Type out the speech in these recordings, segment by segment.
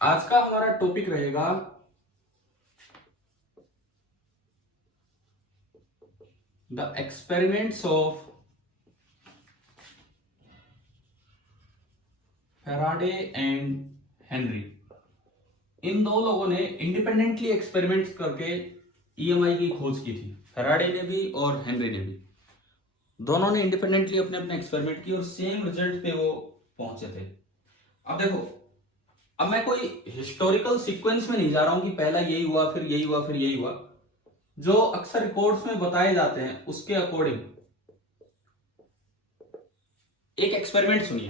आज का हमारा टॉपिक रहेगा the experiments of Faraday and Henry. इन दो लोगों ने इंडिपेंडेंटली एक्सपेरिमेंट्स करके ईएमआई की खोज की थी। फैराडे ने भी और हेनरी ने भी। दोनों ने इंडिपेंडेंटली अपने अपने एक्सपेरिमेंट किए और सेम रिजल्ट पे वो पहुंचे थे। अब देखो, अब मैं कोई हिस्टोरिकल सीक्वेंस में नहीं जा रहा हूं कि पहला यही हुआ फिर यही हुआ फिर यही हुआ। जो अक्सर रिकॉर्ड्स में बताए जाते हैं उसके अकॉर्डिंग एक एक्सपेरिमेंट सुनिए।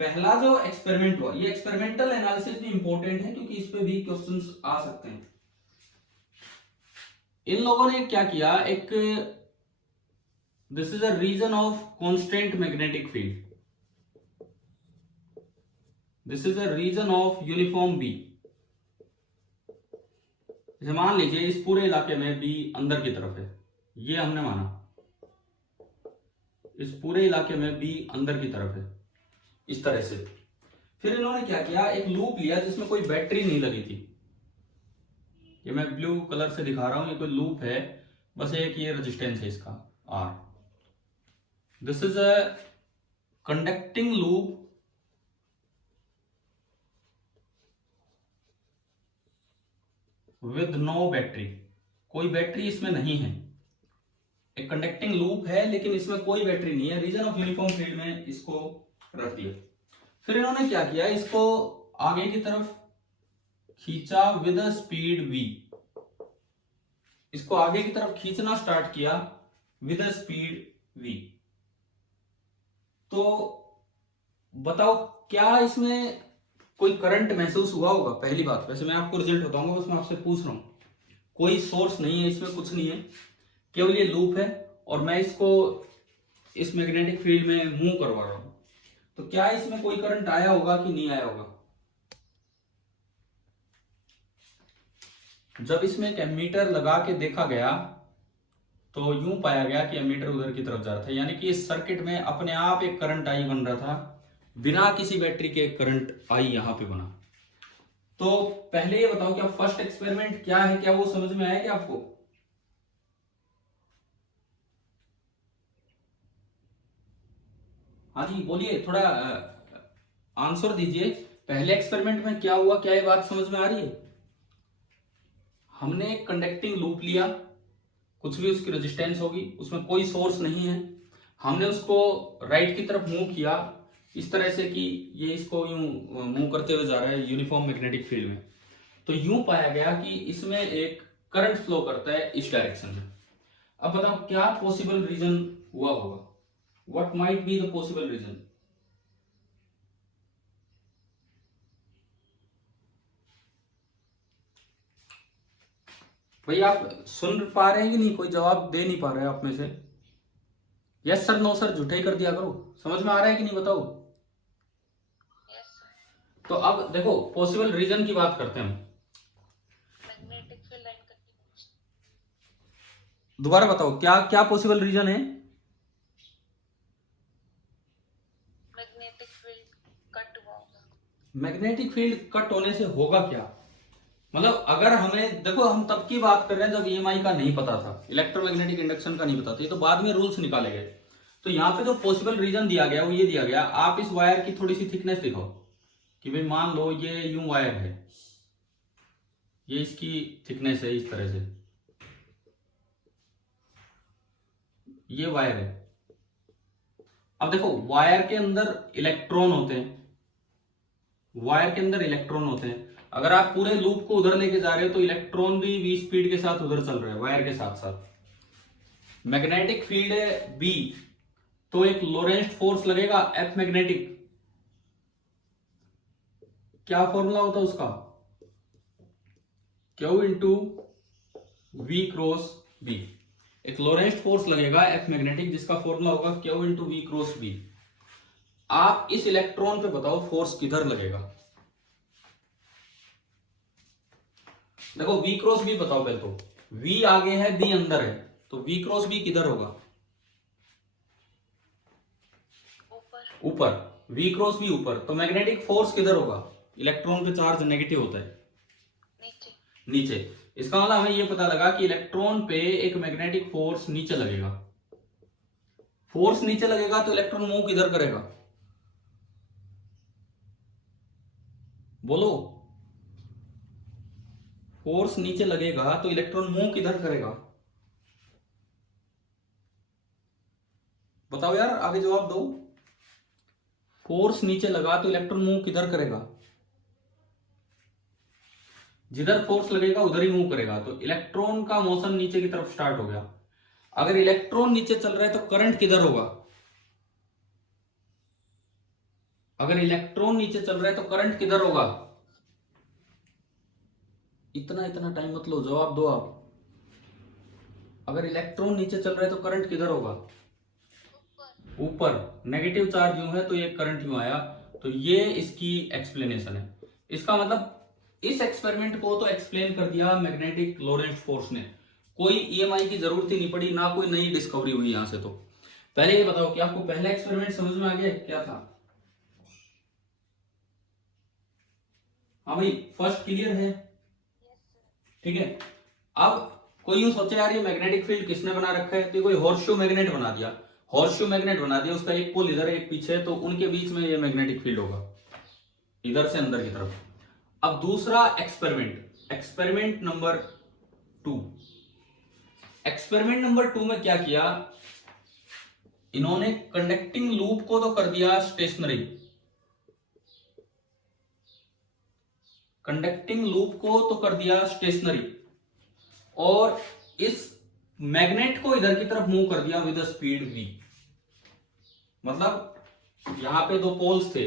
पहला जो एक्सपेरिमेंट हुआ, ये एक्सपेरिमेंटल एनालिसिस भी इंपॉर्टेंट है क्योंकि इस पे भी क्वेश्चंस आ सकते हैं। इन लोगों ने क्या किया, एक this is a region of constant magnetic field, this is a region of uniform B. मान लीजिए इस पूरे इलाके में बी अंदर की तरफ है, ये हमने माना। इस पूरे इलाके में बी अंदर की तरफ है, इस तरह से। फिर इन्होंने क्या किया, एक लूप लिया जिसमें कोई बैटरी नहीं लगी थी। ये मैं ब्लू कलर से दिखा रहा हूं, ये कोई लूप है, बस एक ये रेजिस्टेंस है इसका R. This is a conducting loop with no battery. कोई बैटरी इसमें नहीं है, एक कंडक्टिंग लूप है लेकिन इसमें कोई बैटरी नहीं है। रीजन ऑफ यूनिफॉर्म फील्ड में इसको रख दिया। फिर इन्होंने क्या किया, इसको आगे की तरफ खींचा विद स्पीड v। इसको आगे की तरफ खींचना स्टार्ट किया विद स्पीड v। तो बताओ क्या इसमें कोई करंट महसूस हुआ होगा? पहली बात, वैसे मैं आपको रिजल्ट बताऊंगा, बस मैं आपसे पूछ रहा हूं। कोई सोर्स नहीं है इसमें, कुछ नहीं है, केवल ये लूप है और मैं इसको इस मैग्नेटिक फील्ड में मूव करवा रहा हूं। तो क्या इसमें कोई करंट आया होगा कि नहीं आया होगा? जब इसमें एक एमीटर लगा के देखा गया तो यूं पाया गया कि एमीटर उधर की तरफ जा रहा था, यानी कि इस सर्किट में अपने आप एक करंट आई बन रहा था, बिना किसी बैटरी के करंट आई यहां पे बना। तो पहले ये बताओ, क्या फर्स्ट एक्सपेरिमेंट क्या है, क्या वो समझ में आया क्या आपको? हाँ जी बोलिए, थोड़ा आंसर दीजिए। पहले एक्सपेरिमेंट में क्या हुआ, क्या ये बात समझ में आ रही है? हमने एक कंडक्टिंग लूप लिया, कुछ भी उसकी रेजिस्टेंस होगी, उसमें कोई सोर्स नहीं है। हमने उसको राइट की तरफ मूव किया इस तरह से कि ये इसको यूं मूव करते हुए जा रहा है यूनिफॉर्म मैग्नेटिक फील्ड में। तो यूं पाया गया कि इसमें एक करंट फ्लो करता है इस डायरेक्शन में। अब बताओ क्या पॉसिबल रीजन हुआ होगा? What might be the possible reason? भाई आप सुन पा रहे हैं कि नहीं? कोई जवाब दे नहीं पा रहे आप में से। यस सर, नो सर, झूठे ही कर दिया करो। समझ में आ रहा है कि नहीं बताओ? तो अब देखो, पॉसिबल रीजन की बात करते हैं हम। दोबारा बताओ क्या क्या पॉसिबल रीजन है? मैग्नेटिक फील्ड कट होने से होगा क्या? मतलब अगर हमें देखो, हम तब की बात कर रहे हैं जब ईएमआई का नहीं पता था, इलेक्ट्रोमैग्नेटिक इंडक्शन का नहीं पता था, ये तो बाद में रूल्स निकाले गए। तो यहाँ पे जो पॉसिबल रीजन दिया गया वो ये दिया गया, आप इस वायर की थोड़ी सी थिकनेस दिखाओ कि भाई मान लो ये यूं वायर है, ये इसकी थिकनेस है इस तरह से, ये वायर है। अब देखो वायर के अंदर इलेक्ट्रॉन होते हैं, वायर के अंदर इलेक्ट्रॉन होते हैं। अगर आप पूरे लूप को उधर लेके जा रहे हो तो इलेक्ट्रॉन भी v स्पीड के साथ उधर चल रहे हैं वायर के साथ साथ। मैग्नेटिक फील्ड है B, तो एक लोरेंट्ज फोर्स लगेगा F मैग्नेटिक। क्या फॉर्मूला होता है उसका? Q into V cross B। एक लोरेंट्ज फोर्स लगेगा F मैग्नेटिक जिसका फॉर्मूला होगा Q into V cross B। आप इस इलेक्ट्रॉन पे बताओ फोर्स किधर लगेगा? देखो V क्रॉस B बताओ पहले तो। V आगे है, B अंदर है, तो V क्रॉस B किधर होगा? ऊपर। V क्रॉस B ऊपर, तो मैग्नेटिक फोर्स किधर होगा? इलेक्ट्रॉन पे चार्ज नेगेटिव होता है नीचे। नीचे। इसका मतलब हमें ये पता लगा कि इलेक्ट्रॉन पे एक मैग्नेटिक फोर्स नीचे लगेगा। फोर्स नीचे लगेगा तो इलेक्ट्रॉन मूव किधर करेगा, बोलो। फोर्स नीचे लगेगा तो इलेक्ट्रॉन मूव किधर करेगा, बताओ यार, आगे जवाब दो। फोर्स नीचे लगा तो इलेक्ट्रॉन मूव किधर करेगा, जिधर फोर्स लगेगा उधर ही मूव करेगा। तो इलेक्ट्रॉन का मोशन नीचे की तरफ स्टार्ट हो गया। अगर इलेक्ट्रॉन नीचे चल रहा है तो करंट किधर होगा, अगर इलेक्ट्रॉन नीचे चल रहा है तो करंट किधर होगा। इतना इतना टाइम मत लो, जवाब दो आप। अगर इलेक्ट्रॉन नीचे चल रहा है तो करंट किधर होगा, ऊपर। नेगेटिव चार्ज यूं है तो ये करंट यूं आया। तो ये इसकी एक्सप्लेनेशन है। इसका मतलब इस एक्सपेरिमेंट को तो एक्सप्लेन कर दिया मैग्नेटिक लोरेंट्ज फोर्स ने। कोई ईएमआई की जरूरत ही नहीं पड़ी, ना कोई नई डिस्कवरी हुई यहां से। तो पहले ये बताओ कि आपको पहला एक्सपेरिमेंट समझ में आ गया क्या था। हाँ भाई, फर्स्ट क्लियर है, ठीक है। अब कोई यूं सोचे यार ये मैग्नेटिक फील्ड किसने बना रखा है, तो कोई हॉर्सशू मैग्नेट बना दिया। हॉर्सशू मैग्नेट बना दिया, उसका एक पोल इधर एक पीछे, तो उनके बीच में ये मैग्नेटिक फील्ड होगा इधर से अंदर की तरफ। अब दूसरा experiment, experiment number 2। Experiment number 2 में क्या किया इन्होंने, कंडक्टिंग लूप को तो कर दिया स्टेशनरी, कंडक्टिंग लूप को तो कर दिया स्टेशनरी, और इस मैग्नेट को इधर की तरफ मूव कर दिया विद स्पीड v। मतलब यहां पे दो पोल्स थे,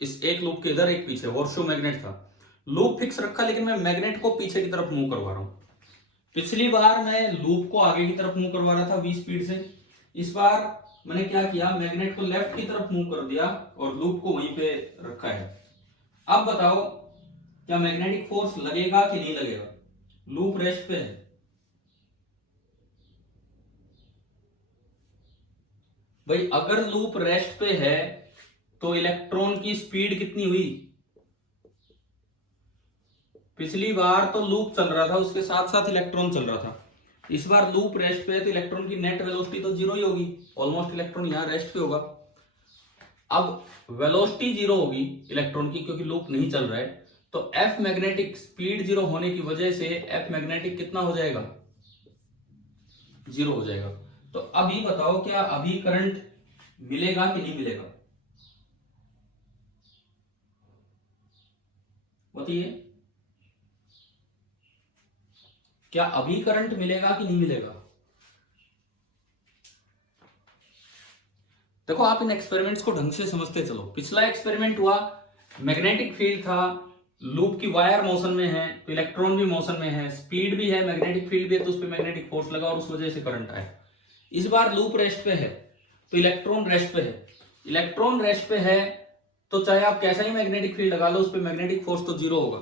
इस एक लूप के इधर एक पीछे, हॉर्सशू मैग्नेट था। लूप फिक्स रखा, लेकिन मैं मैग्नेट को पीछे की तरफ मूव करवा रहा हूं। पिछली बार मैं लूप को आगे की तरफ मूव करवा रहा था v स्पीड से। इस बार मैंने क्या किया, मैग्नेट को लेफ्ट की तरफ मूव कर दिया और लूप को वहीं पे रखा है। अब बताओ क्या मैग्नेटिक फोर्स लगेगा कि नहीं लगेगा, लूप रेस्ट पे है। भाई अगर लूप रेस्ट पे है तो इलेक्ट्रॉन की स्पीड कितनी हुई, पिछली बार तो लूप चल रहा था उसके साथ साथ इलेक्ट्रॉन चल रहा था। इस बार लूप रेस्ट पे है तो इलेक्ट्रॉन की नेट वेलोसिटी तो जीरो ही होगी, ऑलमोस्ट इलेक्ट्रॉन यहां रेस्ट पे होगा। अब वेलोसिटी जीरो होगी इलेक्ट्रॉन की क्योंकि लूप नहीं चल रहा है, तो एफ मैग्नेटिक स्पीड जीरो होने की वजह से एफ मैग्नेटिक कितना हो जाएगा, जीरो हो जाएगा। तो अभी बताओ क्या अभी करंट मिलेगा कि नहीं मिलेगा, बताइए। क्या अभी करंट मिलेगा कि नहीं मिलेगा। देखो आप इन एक्सपेरिमेंट्स को ढंग से समझते चलो। पिछला एक्सपेरिमेंट हुआ, मैग्नेटिक फील्ड था, लूप की वायर मोशन में है तो इलेक्ट्रॉन भी मोशन में है, स्पीड भी है, मैग्नेटिक फील्ड भी है, तो उस पर मैग्नेटिक फोर्स लगा और उस वजह से करंट आया। इस बार लूप रेस्ट पे है तो इलेक्ट्रॉन रेस्ट पे है। इलेक्ट्रॉन रेस्ट पे है तो चाहे आप कैसा ही मैग्नेटिक फील्ड लगा लो उस पर मैग्नेटिक फोर्स तो जीरो होगा।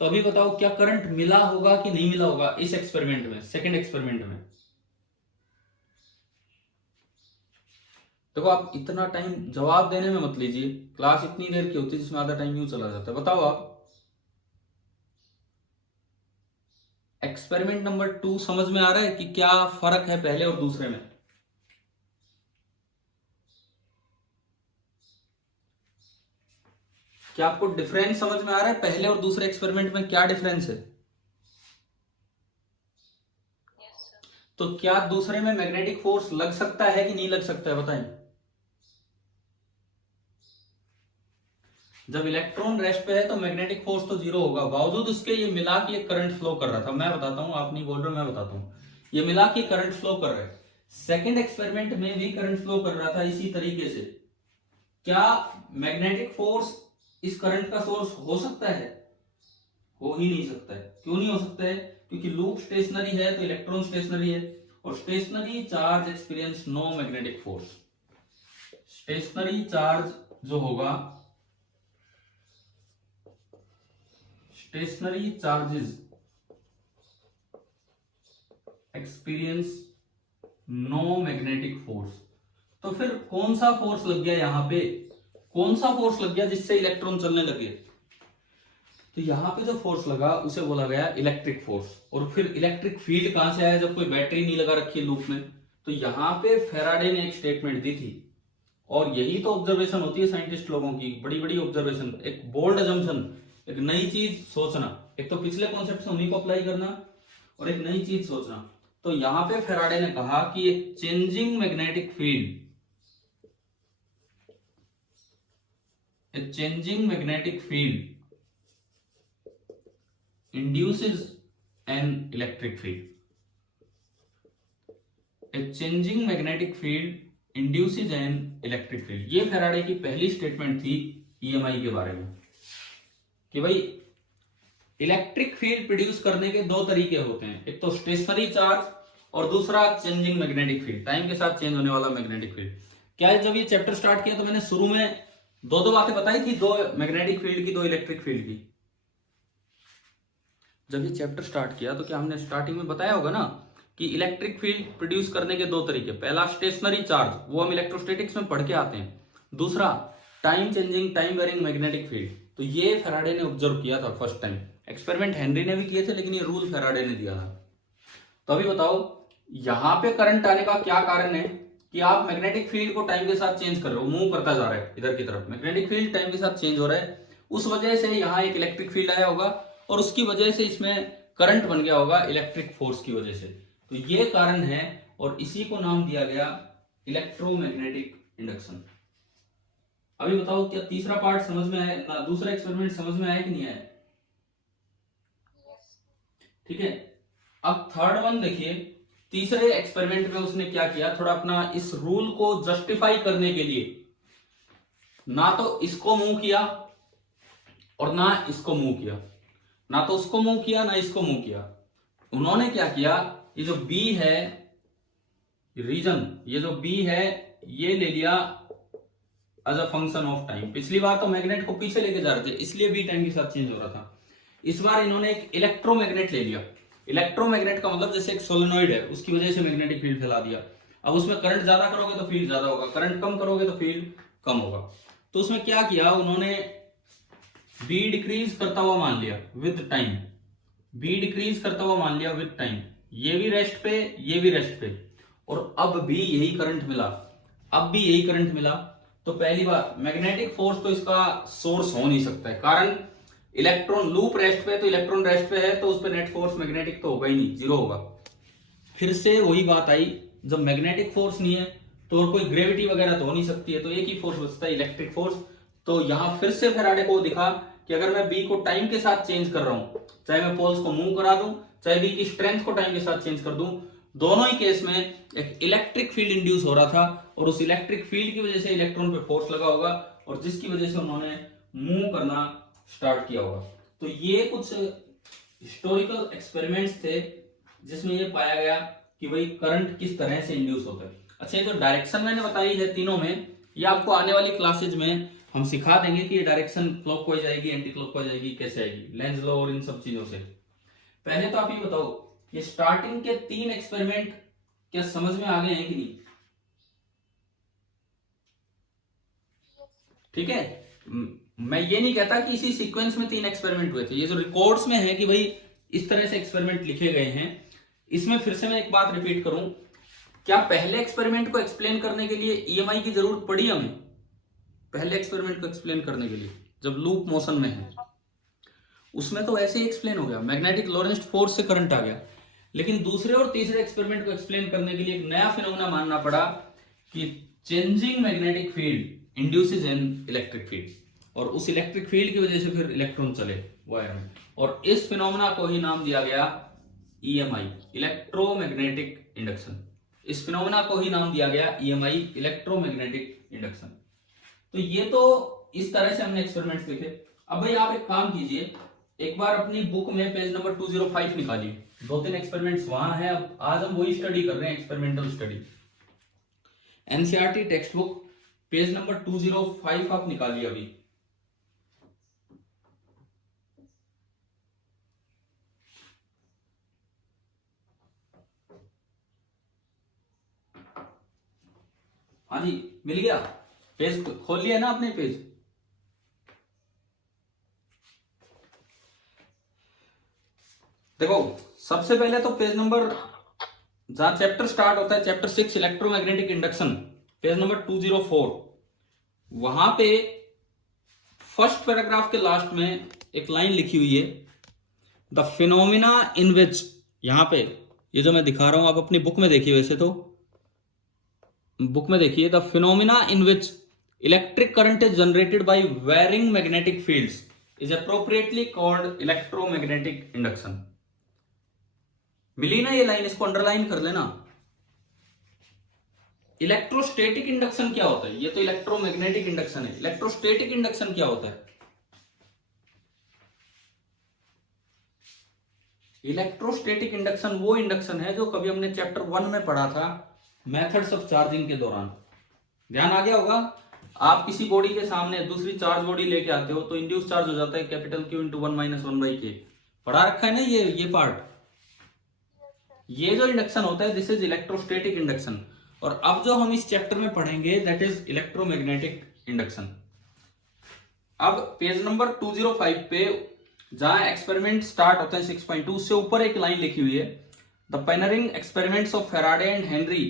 तो अभी बताओ क्या करंट मिला होगा कि नहीं मिला होगा इस एक्सपेरिमेंट में, सेकेंड एक्सपेरिमेंट में। देखो आप इतना टाइम जवाब देने में मत लीजिए, क्लास इतनी देर की होती है जिसमें आधा टाइम यूं चला जाता है। बताओ आप एक्सपेरिमेंट नंबर 2 समझ में आ रहा है कि क्या फर्क है पहले और दूसरे में। क्या आपको डिफरेंस समझ में आ रहा है पहले और दूसरे एक्सपेरिमेंट में, क्या डिफरेंस है। तो क्या दूसरे में मैग्नेटिक फोर्स लग सकता है कि नहीं लग सकता है, बताएं। जब इलेक्ट्रॉन रेस्ट पे है तो मैग्नेटिक फोर्स तो जीरो होगा, बावजूद उसके ये मिला कि ये करंट फ्लो कर रहा था। मैं बताता हूं, आप नहीं बोल रहे, मैं बताता हूं। ये मिला कि करंट फ्लो कर रहा है। सेकेंड एक्सपेरिमेंट में भी करंट फ्लो कर रहा था इसी तरीके से। क्या मैग्नेटिक फोर्स इस करंट का सोर्स हो सकता है, हो ही नहीं सकता है। क्यों नहीं हो सकता है, क्योंकि लूप स्टेशनरी है तो इलेक्ट्रॉन स्टेशनरी है, और stationary charge experience no magnetic force. Stationary charge जो होगा, stationary charges experience no magnetic force. तो फिर कौन सा फोर्स लग गया यहां पे, कौन सा फोर्स लग गया जिससे इलेक्ट्रॉन चलने लगे। तो यहाँ पे जो फोर्स लगा उसे बोला गया इलेक्ट्रिक फोर्स। और फिर इलेक्ट्रिक फील्ड कहां से आया जब कोई बैटरी नहीं लगा रखी है लूप में। तो यहाँ पे फैराडे ने एक स्टेटमेंट दी थी, और यही तो ऑब्जर्वेशन होती है साइंटिस्ट लोगों की, बड़ी बड़ी ऑब्जर्वेशन, एक बोल्ड अजम्पशन, एक नई चीज सोचना। एक तो पिछले कॉन्सेप्ट से उन्हीं को अप्लाई करना और एक नई चीज सोचना। तो यहां पे फैराडे ने कहा कि एक changing magnetic field, a changing magnetic field induces an electric field. A changing magnetic field induces an electric field. ये फैराडे की पहली स्टेटमेंट थी ईएमआई के बारे में कि भाई इलेक्ट्रिक फील्ड प्रोड्यूस करने के दो तरीके होते हैं, एक तो स्टेशनरी चार्ज और दूसरा चेंजिंग मैग्नेटिक फील्ड, टाइम के साथ चेंज होने वाला मैग्नेटिक फील्ड। क्या जब ये चैप्टर स्टार्ट किया तो मैंने शुरू में दो बातें बताई थी, दो मैग्नेटिक फील्ड की, दो इलेक्ट्रिक फील्ड की। जब ये चैप्टर स्टार्ट किया तो क्या हमने स्टार्टिंग में बताया होगा ना कि इलेक्ट्रिक फील्ड प्रोड्यूस करने के दो तरीके, पहला स्टेशनरी चार्ज, वो हम इलेक्ट्रोस्टैटिक्स में पढ़ के आते हैं, दूसरा time changing time varying magnetic field. तो ये फैराडे ने ऑब्जर्व किया था फर्स्ट टाइम। एक्सपेरिमेंट हेनरी ने भी किए थे, लेकिन ये रूल फैराडे ने दिया था। तो अभी बताओ यहां पे करंट आने का क्या कारण है कि आप मैग्नेटिक फील्ड को टाइम के साथ चेंज कर रहे हो, मूव करता जा रहा है इधर की तरफ, मैग्नेटिक फील्ड टाइम के साथ चेंज हो रहा है, उस वजह से यहाँ एक इलेक्ट्रिक फील्ड आया होगा और उसकी वजह से इसमें करंट बन गया होगा इलेक्ट्रिक फोर्स की वजह से। तो ये कारण है और इसी को नाम दिया गया इलेक्ट्रोमैग्नेटिक इंडक्शन। अभी बताओ क्या तीसरा पार्ट समझ में आया ना, दूसरा एक्सपेरिमेंट समझ में आया कि नहीं आया? ठीक है, अब थर्ड वन देखिए। तीसरे एक्सपेरिमेंट में उसने क्या किया, थोड़ा अपना इस रूल को जस्टिफाई करने के लिए ना तो इसको मूव किया और ना इसको मूव किया, ना तो उसको मूव किया ना इसको मूव किया। उन्होंने क्या किया, ये जो बी है रीजन, ये जो बी है ये ले लिया as a function of time. पिछली बार तो मैग्नेट को पीछे लेके जा रहे थे इसलिए बी टाइम के साथ चेंज हो रहा था। इस बार इन्होंने एक इलेक्ट्रोमैग्नेट ले लिया। इलेक्ट्रोमैग्नेट का मतलब जैसे एक सोलेनॉइड है, उसकी वजह से मैग्नेटिक फील्ड फैला दिया। अब उसमें करंट ज्यादा करोगे तो फील्ड ज्यादा होगा, करंट कम करोगे तो फील्ड कम होगा। तो उसमें क्या किया उन्होंने, बी डिक्रीज करता हुआ मान लिया विद टाइम, बी डिक्रीज करता हुआ मान लिया विद टाइम, ये भी रेस्ट पे ये भी रेस्ट पे, और अब भी यही करंट मिला, अब भी यही करंट मिला। तो पहली बार मैग्नेटिक फोर्स तो इसका सोर्स हो नहीं सकता है, कारण इलेक्ट्रॉन लूप रेस्ट पे, तो इलेक्ट्रॉन रेस्ट पे है तो उस पर नेट फोर्स मैग्नेटिक तो होगा ही नहीं, जीरो होगा। फिर से वही बात आई, जब मैग्नेटिक फोर्स नहीं है तो और कोई ग्रेविटी वगैरह तो हो नहीं सकती है, तो एक ही फोर्स बचता है इलेक्ट्रिक फोर्स। तो यहां फिर से फैराडे को दिखा कि अगर मैं बी को टाइम के साथ चेंज कर रहा हूं, चाहे मैं पोल्स को मूव करा दूं, चाहे बी की स्ट्रेंथ को टाइम के साथ चेंज कर दूं, दोनों ही केस में एक इलेक्ट्रिक फील्ड इंड्यूस हो रहा था, और उस इलेक्ट्रिक फील्ड की वजह से इलेक्ट्रॉन पे फोर्स लगा होगा और जिसकी वजह से उन्होंने मूव करना स्टार्ट किया होगा। तो ये कुछ हिस्टोरिकल एक्सपेरिमेंट्स थे जिसमें ये पाया गया कि भाई करंट किस तरह से इंड्यूस होता है। अच्छा, ये जो डायरेक्शन मैंने बताई है तीनों में, ये आपको आने वाली क्लासेज में हम सिखा देंगे कि ये डायरेक्शन क्लॉकवाइज आएगी, एंटी क्लॉकवाइज आएगी, कैसे आएगी, लेंज लॉ और इन सब चीजों से। पहले तो आप ये बताओ, ये स्टार्टिंग के 3 एक्सपेरिमेंट क्या समझ में आ गए हैं कि नहीं? ठीक है, मैं ये नहीं कहता कि इसी सीक्वेंस में 3 एक्सपेरिमेंट हुए थे, ये जो रिकॉर्ड्स में है कि भाई इस तरह से एक्सपेरिमेंट लिखे गए हैं। इसमें फिर से मैं एक बात रिपीट करूं, क्या पहले एक्सपेरिमेंट को एक्सप्लेन करने के लिए ईएमआई की जरूरत पड़ी हमें? पहले एक्सपेरिमेंट को एक्सप्लेन करने के लिए जब लूप मोशन में है, उसमें तो ऐसे ही एक्सप्लेन हो गया, मैग्नेटिक लोरेंट्ज फोर्स से करंट आ गया। लेकिन दूसरे और तीसरे एक्सपेरिमेंट को एक्सप्लेन करने के लिए एक नया फिनोमेना मानना पड़ा कि changing magnetic field induces an electric field, और उस इलेक्ट्रिक फील्ड की वजह से फिर इलेक्ट्रॉन चले वायर में, और इस फिनोमेना को ही नाम दिया गया ईएमआई, इलेक्ट्रोमैग्नेटिक इंडक्शन। इस फिनोमेना को ही नाम दिया गया ईएमआई, इलेक्ट्रोमैग्नेटिक इंडक्शन। तो ये तो इस तरह से हमने एक्सपेरिमेंट्स देखे। अब भाई आप एक काम कीजिए, एक बार अपनी बुक में पेज नंबर 205 निकालिए, 2-3 एक्सपेरिमेंट्स वहां है। अब आज हम वही स्टडी कर रहे हैं, experimental study. NCERT text book page number 205 आप निकालिए अभी। हाँ जी, मिल गया? पेज खोल लिया ना आपने पेज? देखो सबसे पहले तो पेज नंबर जहां चैप्टर स्टार्ट होता है, chapter 6 electromagnetic induction, page number 204, वहां पे फर्स्ट पैराग्राफ के लास्ट में एक लाइन लिखी हुई है, द फिनोमिना इन विच, यहां पे ये जो मैं दिखा रहा हूं आप अपनी बुक में देखिए, वैसे तो बुक में देखिए, the phenomena in which electric current is generated by varying magnetic fields is appropriately called electromagnetic induction. मिली ना ये लाइन, इसको अंडरलाइन कर लेना। इलेक्ट्रोस्टैटिक इंडक्शन क्या होता है, ये तो इलेक्ट्रोमैग्नेटिक इंडक्शन है। इलेक्ट्रोस्टैटिक इंडक्शन क्या होता है? इलेक्ट्रोस्टैटिक इंडक्शन वो इंडक्शन है जो कभी हमने चैप्टर 1 में पढ़ा था, मेथड्स ऑफ चार्जिंग के दौरान। ध्यान आ गया होगा। आप किसी बॉडी के सामने दूसरी चार्ज बॉडी लेके आते हो तो इंड्यूस चार्ज हो जाता है capital Q into 1 minus 1/k। पढ़ा रखा है ना ये पार्ट। ये जो इंडक्शन होता है दिस इज इलेक्ट्रोस्टैटिक इंडक्शन। और अब जो हम इस चैप्टर में पढ़ेंगे दैट इज इलेक्ट्रोमैग्नेटिक इंडक्शन। अब पेज नंबर 205 पे जहां एक्सपेरिमेंट स्टार्ट होते हैं 6.2, उससे ऊपर एक लाइन लिखी हुई है, the pioneering experiments of Faraday and Henry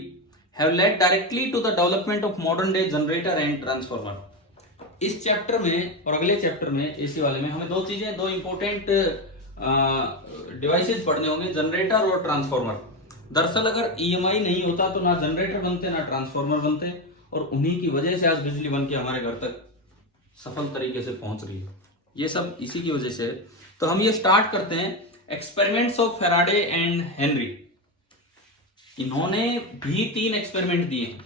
have led directly to the development of modern day generator and transformer. इस चैप्टर में और अगले चैप्टर में, एसी वाले में, हमें दो इंपॉर्टेंट डिवाइसेस पढ़ने होंगे, जनरेटर और ट्रांसफार्मर। दरअसल अगर ईएमआई नहीं होता तो ना जनरेटर बनते ना ट्रांसफार्मर बनते, और उन्हीं की वजह से आज बिजली बन के हमारे घर तक सफल तरीके से पहुंच रही है। ये सब इसी की वजह से है। तो हम ये स्टार्ट करते हैं experiments of Faraday and Henry. इन्होंने भी 3 एक्सपेरिमेंट दिए हैं,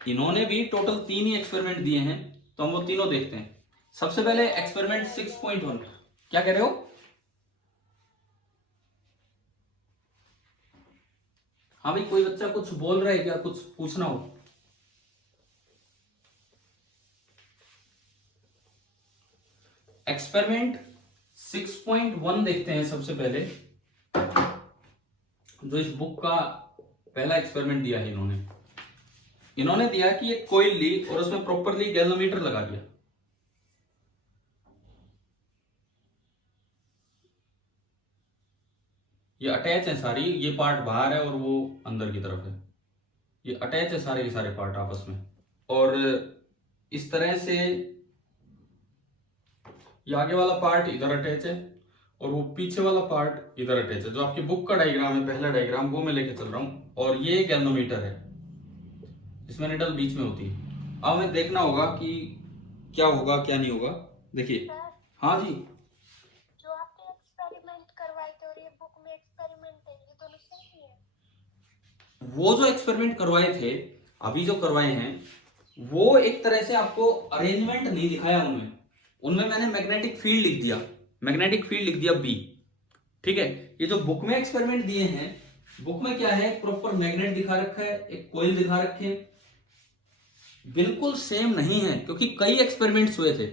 इन्होंने भी टोटल 3 ही एक्सपेरिमेंट दिए हैं, तो हम वो तीनों देखते हैं। सबसे पहले एक्सपेरिमेंट 6.1। क्या कह रहे हो? हाँ भाई, कोई बच्चा कुछ बोल रहा है क्या, कुछ पूछना हो? एक्सपेरिमेंट 6.1 देखते हैं सबसे पहले, जो इस बुक का पहला एक्सपेरिमेंट दिया है इन्होंने दिया कि एक कॉइल ली और उसमें प्रॉपरली गैल्वेनोमीटर लगा दिया। ये अटैच है सारी, ये पार्ट बाहर है और वो अंदर की तरफ है। ये अटैच है सारे के सारे पार्ट आपस में, और इस तरह से ये आगे वाला पार्ट इधर अटैच है और वो पीछे वाला पार्ट इधर अटैच है। जो आपकी बुक का डायग्राम है, पहला डायग्राम, वो मैं लेके चल रहा हूं। और ये गैल्वेनोमीटर है, इसमें निडल बीच में होती है। अब हमें देखना होगा कि क्या होगा क्या नहीं होगा। देखिए, हाँ जी, जो आपने एक्सपेरिमेंट करवाए थे और ये बुक में एक्सपेरिमेंट है, ये दोनों सेम ही है। वो जो एक्सपेरिमेंट करवाए थे, अभी जो करवाए हैं, वो एक तरह से आपको अरेंजमेंट नहीं दिखाया उनमें मैंने मैग्नेटिक फील्ड लिख दिया, मैग्नेटिक फील्ड लिख दिया B। ठीक है। ये जो बुक में एक्सपेरिमेंट दिए हैं, बुक में क्या है, प्रॉपर मैग्नेट दिखा रखा है, एक कॉइल दिखा रखे हैं, बिल्कुल सेम नहीं है, क्योंकि कई एक्सपेरिमेंट्स हुए थे।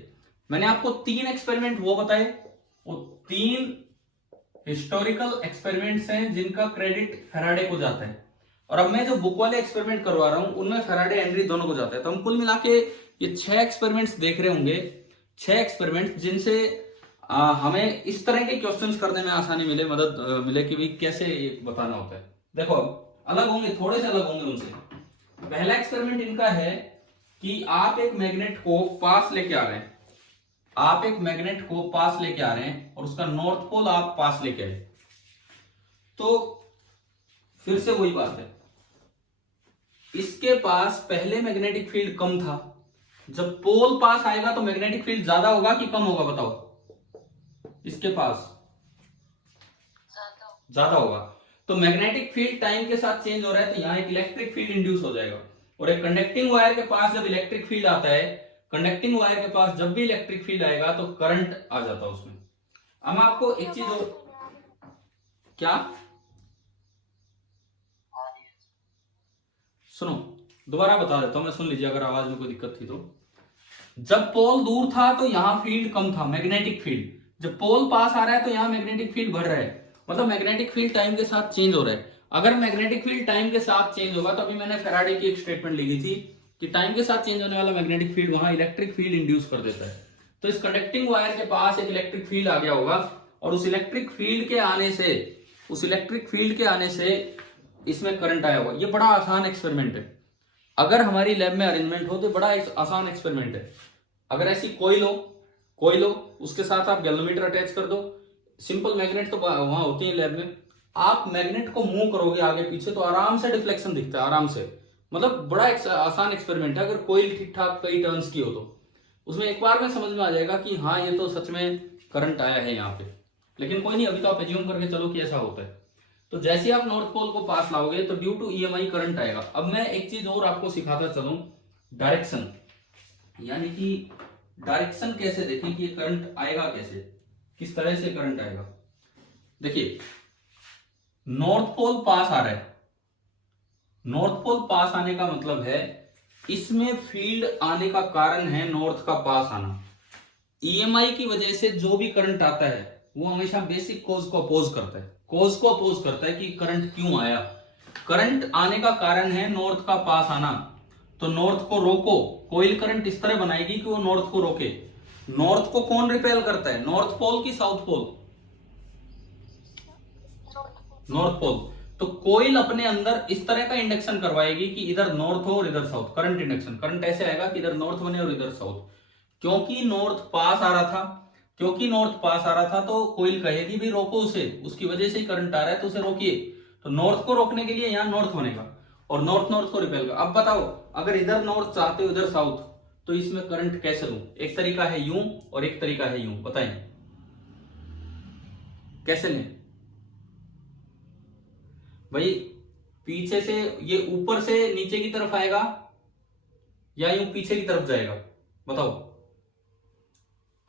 मैंने आपको 3 एक्सपेरिमेंट वो बताए, वो 3 हिस्टोरिकल एक्सपेरिमेंट्स हैं जिनका क्रेडिट फैराडे को जाता है। और अब मैं जो बुक वाले एक्सपेरिमेंट करवा रहा हूं उनमें फैराडे हेनरी दोनों को जाता है। तो हम कुल मिला के ये 6 एक्सपेरिमेंट्स देख रहे होंगे, 6 एक्सपेरिमेंट जिनसे हमें इस तरह के क्वेश्चंस करने में आसानी मिले, मदद मिले कि भाई कैसे ये बताना होता है। देखो अलग होंगे, थोड़े से अलग होंगे उनसे। पहला एक्सपेरिमेंट इनका है कि आप एक मैग्नेट को पास लेके आ रहे हैं, आप एक मैग्नेट को पास लेके आ रहे हैं और उसका नॉर्थ पोल आप पास लेके आए। तो फिर से वही बात है, इसके पास पहले मैग्नेटिक फील्ड कम था, जब पोल पास आएगा तो मैग्नेटिक फील्ड ज्यादा होगा कि कम होगा, बताओ? इसके पास ज्यादा होगा। तो मैग्नेटिक फील्ड टाइम के साथ चेंज हो रहा है, तो यहां एक इलेक्ट्रिक फील्ड इंड्यूस हो जाएगा। और एक कंडक्टिंग वायर के पास जब इलेक्ट्रिक फील्ड आता है, कंडक्टिंग वायर के पास जब भी इलेक्ट्रिक फील्ड आएगा तो करंट आ जाता है उसमें। अब आपको एक चीज और, क्या सुनो, दोबारा बता देता हूं मैं, सुन लीजिए अगर आवाज में कोई दिक्कत थी तो। जब पोल दूर था तो यहां फील्ड कम था, मैग्नेटिक फील्ड। जब पोल पास आ रहा है तो यहां मैग्नेटिक फील्ड बढ़ रहा है, मतलब मैग्नेटिक फील्ड टाइम के साथ चेंज हो रहा है। अगर मैग्नेटिक फील्ड टाइम के साथ चेंज होगा, तो अभी मैंने फैराडे की एक स्टेटमेंट लिखी थी कि टाइम के साथ चेंज होने वाला मैग्नेटिक फील्ड वहां इलेक्ट्रिक फील्ड इंड्यूस कर देता है। तो इस कंडक्टिंग वायर के पास एक इलेक्ट्रिक फील्ड आ गया होगा और उस इलेक्ट्रिक फील्ड के आने से इसमें करंट आया हुआ। ये बड़ा आसान एक्सपेरिमेंट है। अगर हमारी लैब में अरेंजमेंट हो तो बड़ा आसान एक्सपेरिमेंट है। अगर ऐसी कोइल हो, उसके साथ आप गैल्वेनोमीटर अटैच कर दो, सिंपल मैग्नेट तो वहां होती है लैब में, आप मैग्नेट को मूव करोगे आगे पीछे तो आराम से डिफ्लेक्शन दिखता है, आराम से। मतलब बड़ा आसान एक्सपेरिमेंट है। अगर कोइल ठीक ठाक कई टर्न्स की हो तो उसमें एक बार में समझ में आ जाएगा कि हाँ ये तो सच में करंट आया है यहाँ पे। लेकिन कोई नहीं, अभी तो आप एज्यूम करके चलो कि ऐसा होता है। तो जैसे आप नॉर्थ पोल को पास लाओगे तो ड्यू टू ईएमआई करंट आएगा। अब मैं एक चीज और आपको सिखाता चलूं, डायरेक्शन, यानी कि डायरेक्शन कैसे देखें कि ये करंट आएगा कैसे, किस तरह से करंट आएगा। देखिए नॉर्थ पोल पास आ रहा है, नॉर्थ पोल पास आने का मतलब है इसमें फील्ड आने का कारण है नॉर्थ का पास आना। ईएमआई की वजह से जो भी करंट आता है वो हमेशा बेसिक कॉज को अपोज करता है, कॉज को अपोज करता है कि करंट क्यों आया। करंट आने का कारण है नॉर्थ का पास आना, तो नॉर्थ को रोको। कोइल करंट इस तरह बनाएगी कि वो नॉर्थ को रोके। नॉर्थ को कौन रिपेल करता है, नॉर्थ पोल की साउथ पोल? North pole. तो कोइल अपने अंदर इस तरह का इंडक्शन करवाएगी कि इधर नॉर्थ हो और इधर साउथ। करंट इंडक्शन, करंट ऐसे आएगा कि इधर नॉर्थ बने और इधर साउथ। क्योंकि नॉर्थ पास आ रहा था, तो कोइल कहेगी भी रोको उसे, उसकी वजह से ही करंट आ रहा है तो उसे रोकिए। तो नॉर्थ को रोकने के लिए यहां नॉर्थ बनेगा और नॉर्थ को रिपेल कर। अब बताओ अगर इधर नॉर्थ चाहते हो इधर साउथ, तो इसमें करंट कैसे लूं? एक तरीका है यूं और एक तरीका है यूं, बताएं कैसे लें? भाई पीछे से ये ऊपर से नीचे की तरफ आएगा या यूं पीछे की तरफ जाएगा, बताओ।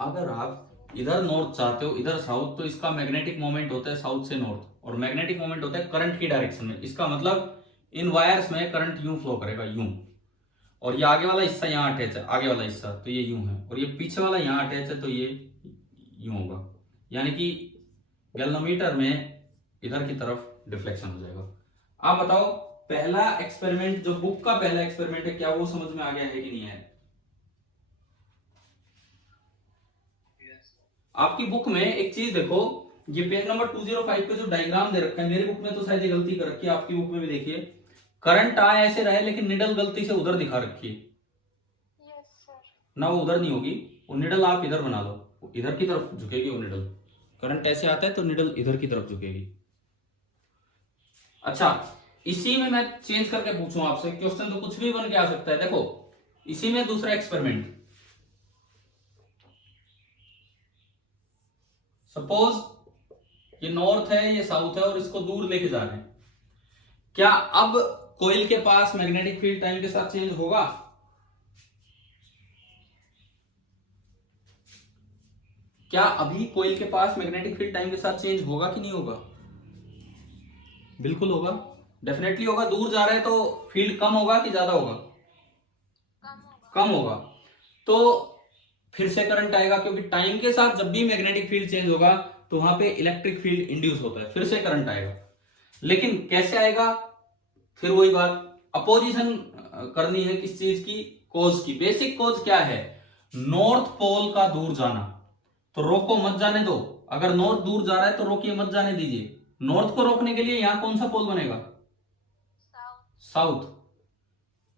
अगर आप इधर नॉर्थ चाहते हो इधर साउथ, तो इसका मैग्नेटिक मोमेंट होता है साउथ से नॉर्थ, और मैग्नेटिक मोमेंट होता है करंट की डायरेक्शन में। इसका मतलब इन वायर्स में करंट यूं फ्लो करेगा, यूं। और ये आगे वाला हिस्सा यहाँ अटैच है, आगे वाला हिस्सा तो ये यूं है, और ये पीछे वाला यहाँ अटैच है तो ये यूं होगा। यानी कि गैल्वेनोमीटर में इधर की तरफ डिफ्लेक्शन हो जाएगा। आप बताओ पहला एक्सपेरिमेंट, जो बुक का पहला एक्सपेरिमेंट है, क्या वो समझ में आ गया है कि नहीं है? आपकी बुक में एक चीज देखो, ये पेज नंबर 205 पे जो डायग्राम दे रखा है, मेरी बुक में तो शायद ये गलती कर रखी है, आपकी बुक में भी देखिए, करंट आ ऐसे रहे लेकिन निडल गलती से उधर दिखा रखी है। ना वो उधर नहीं होगी, वो निडल आप इधर बना लो, इधर की तरफ झुकेगी वो निडल। करंट ऐसे आता है तो निडल इधर की तरफ झुकेगी। अच्छा, इसी में मैं चेंज करके पूछूं आपसे, क्वेश्चन तो कुछ भी बन के आ सकता है। देखो इसी में दूसरा एक्सपेरिमेंट, सपोज ये नॉर्थ है ये साउथ है और इसको दूर लेके जा रहे हैं। क्या अब कोइल के पास मैग्नेटिक फील्ड टाइम के साथ चेंज होगा? क्या अभी कोइल के पास मैग्नेटिक फील्ड टाइम के साथ चेंज होगा कि नहीं होगा? बिल्कुल होगा, डेफिनेटली होगा। दूर जा रहे हैं तो फील्ड कम होगा कि ज्यादा होगा? कम होगा। तो फिर से करंट आएगा, क्योंकि टाइम के साथ जब भी मैग्नेटिक फील्ड चेंज होगा तो वहां पे इलेक्ट्रिक फील्ड इंड्यूस होता है, फिर से करंट आएगा। लेकिन कैसे आएगा? फिर वही बात, अपोजिशन करनी है किस चीज की? कॉज की। बेसिक कॉज क्या है? नॉर्थ पोल का दूर जाना। तो रोको मत जाने दो, अगर नॉर्थ दूर जा रहा है तो रोकिए मत जाने दीजिए। नॉर्थ को रोकने के लिए यहां कौन सा पोल बनेगा? साउथ,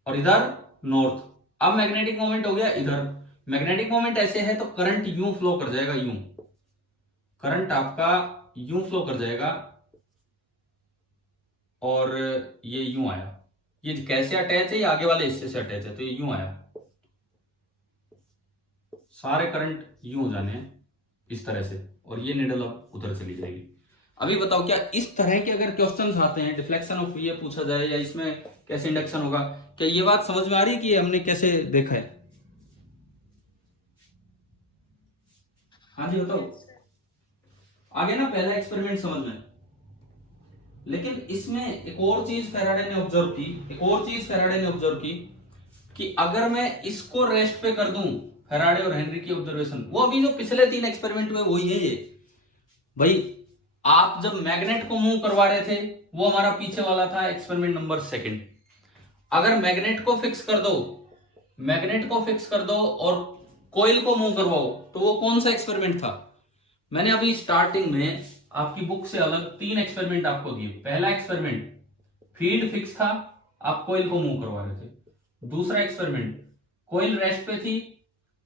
और इधर नॉर्थ। अब मैग्नेटिक मोमेंट हो गया इधर, मैग्नेटिक मोमेंट ऐसे है तो करंट यूं फ्लो कर जाएगा, यूं करंट आपका यूं फ्लो कर जाएगा, और ये यूं आया। ये कैसे अटैच है? ये आगे वाले हिस्से से अटैच है तो ये यूं आया। सारे करंट यूं जाने हैं इस तरह से, और ये निडल अब उधर चली जाएगी। अभी बताओ क्या इस तरह के अगर क्वेश्चंस आते हैं, डिफ्लेक्शन ऑफ ये पूछा जाए या इसमें कैसे इंडक्शन होगा, क्या ये बात समझ में आ रही है कि हमने कैसे देखा है? हाँ जी बताओ। आगे ना पहला एक्सपेरिमेंट समझ में। लेकिन इसमें एक और चीज फैराडे ने ऑब्जर्व की कि अगर मैं इसको रेस्ट पे कर दूं, फैराडे और हेनरी की ऑब्जर्वेशन, वो अभी जो पिछले 3 एक्सपेरिमेंट हुए वही है ये। भाई आप जब मैग्नेट को मूव करवा रहे थे, वो हमारा पीछे वाला था एक्सपेरिमेंट नंबर 2। अगर मैग्नेट को फिक्स कर दो और कोइल को मूव करवाओ, तो वो कौन सा एक्सपेरिमेंट था? मैंने अभी स्टार्टिंग में आपकी बुक से अलग 3 एक्सपेरिमेंट आपको दिए। पहला एक्सपेरिमेंट फील्ड फिक्स था, आप कोयल को मूव करवा रहे थे। दूसरा एक्सपेरिमेंट कोयल रेस्ट पे थी,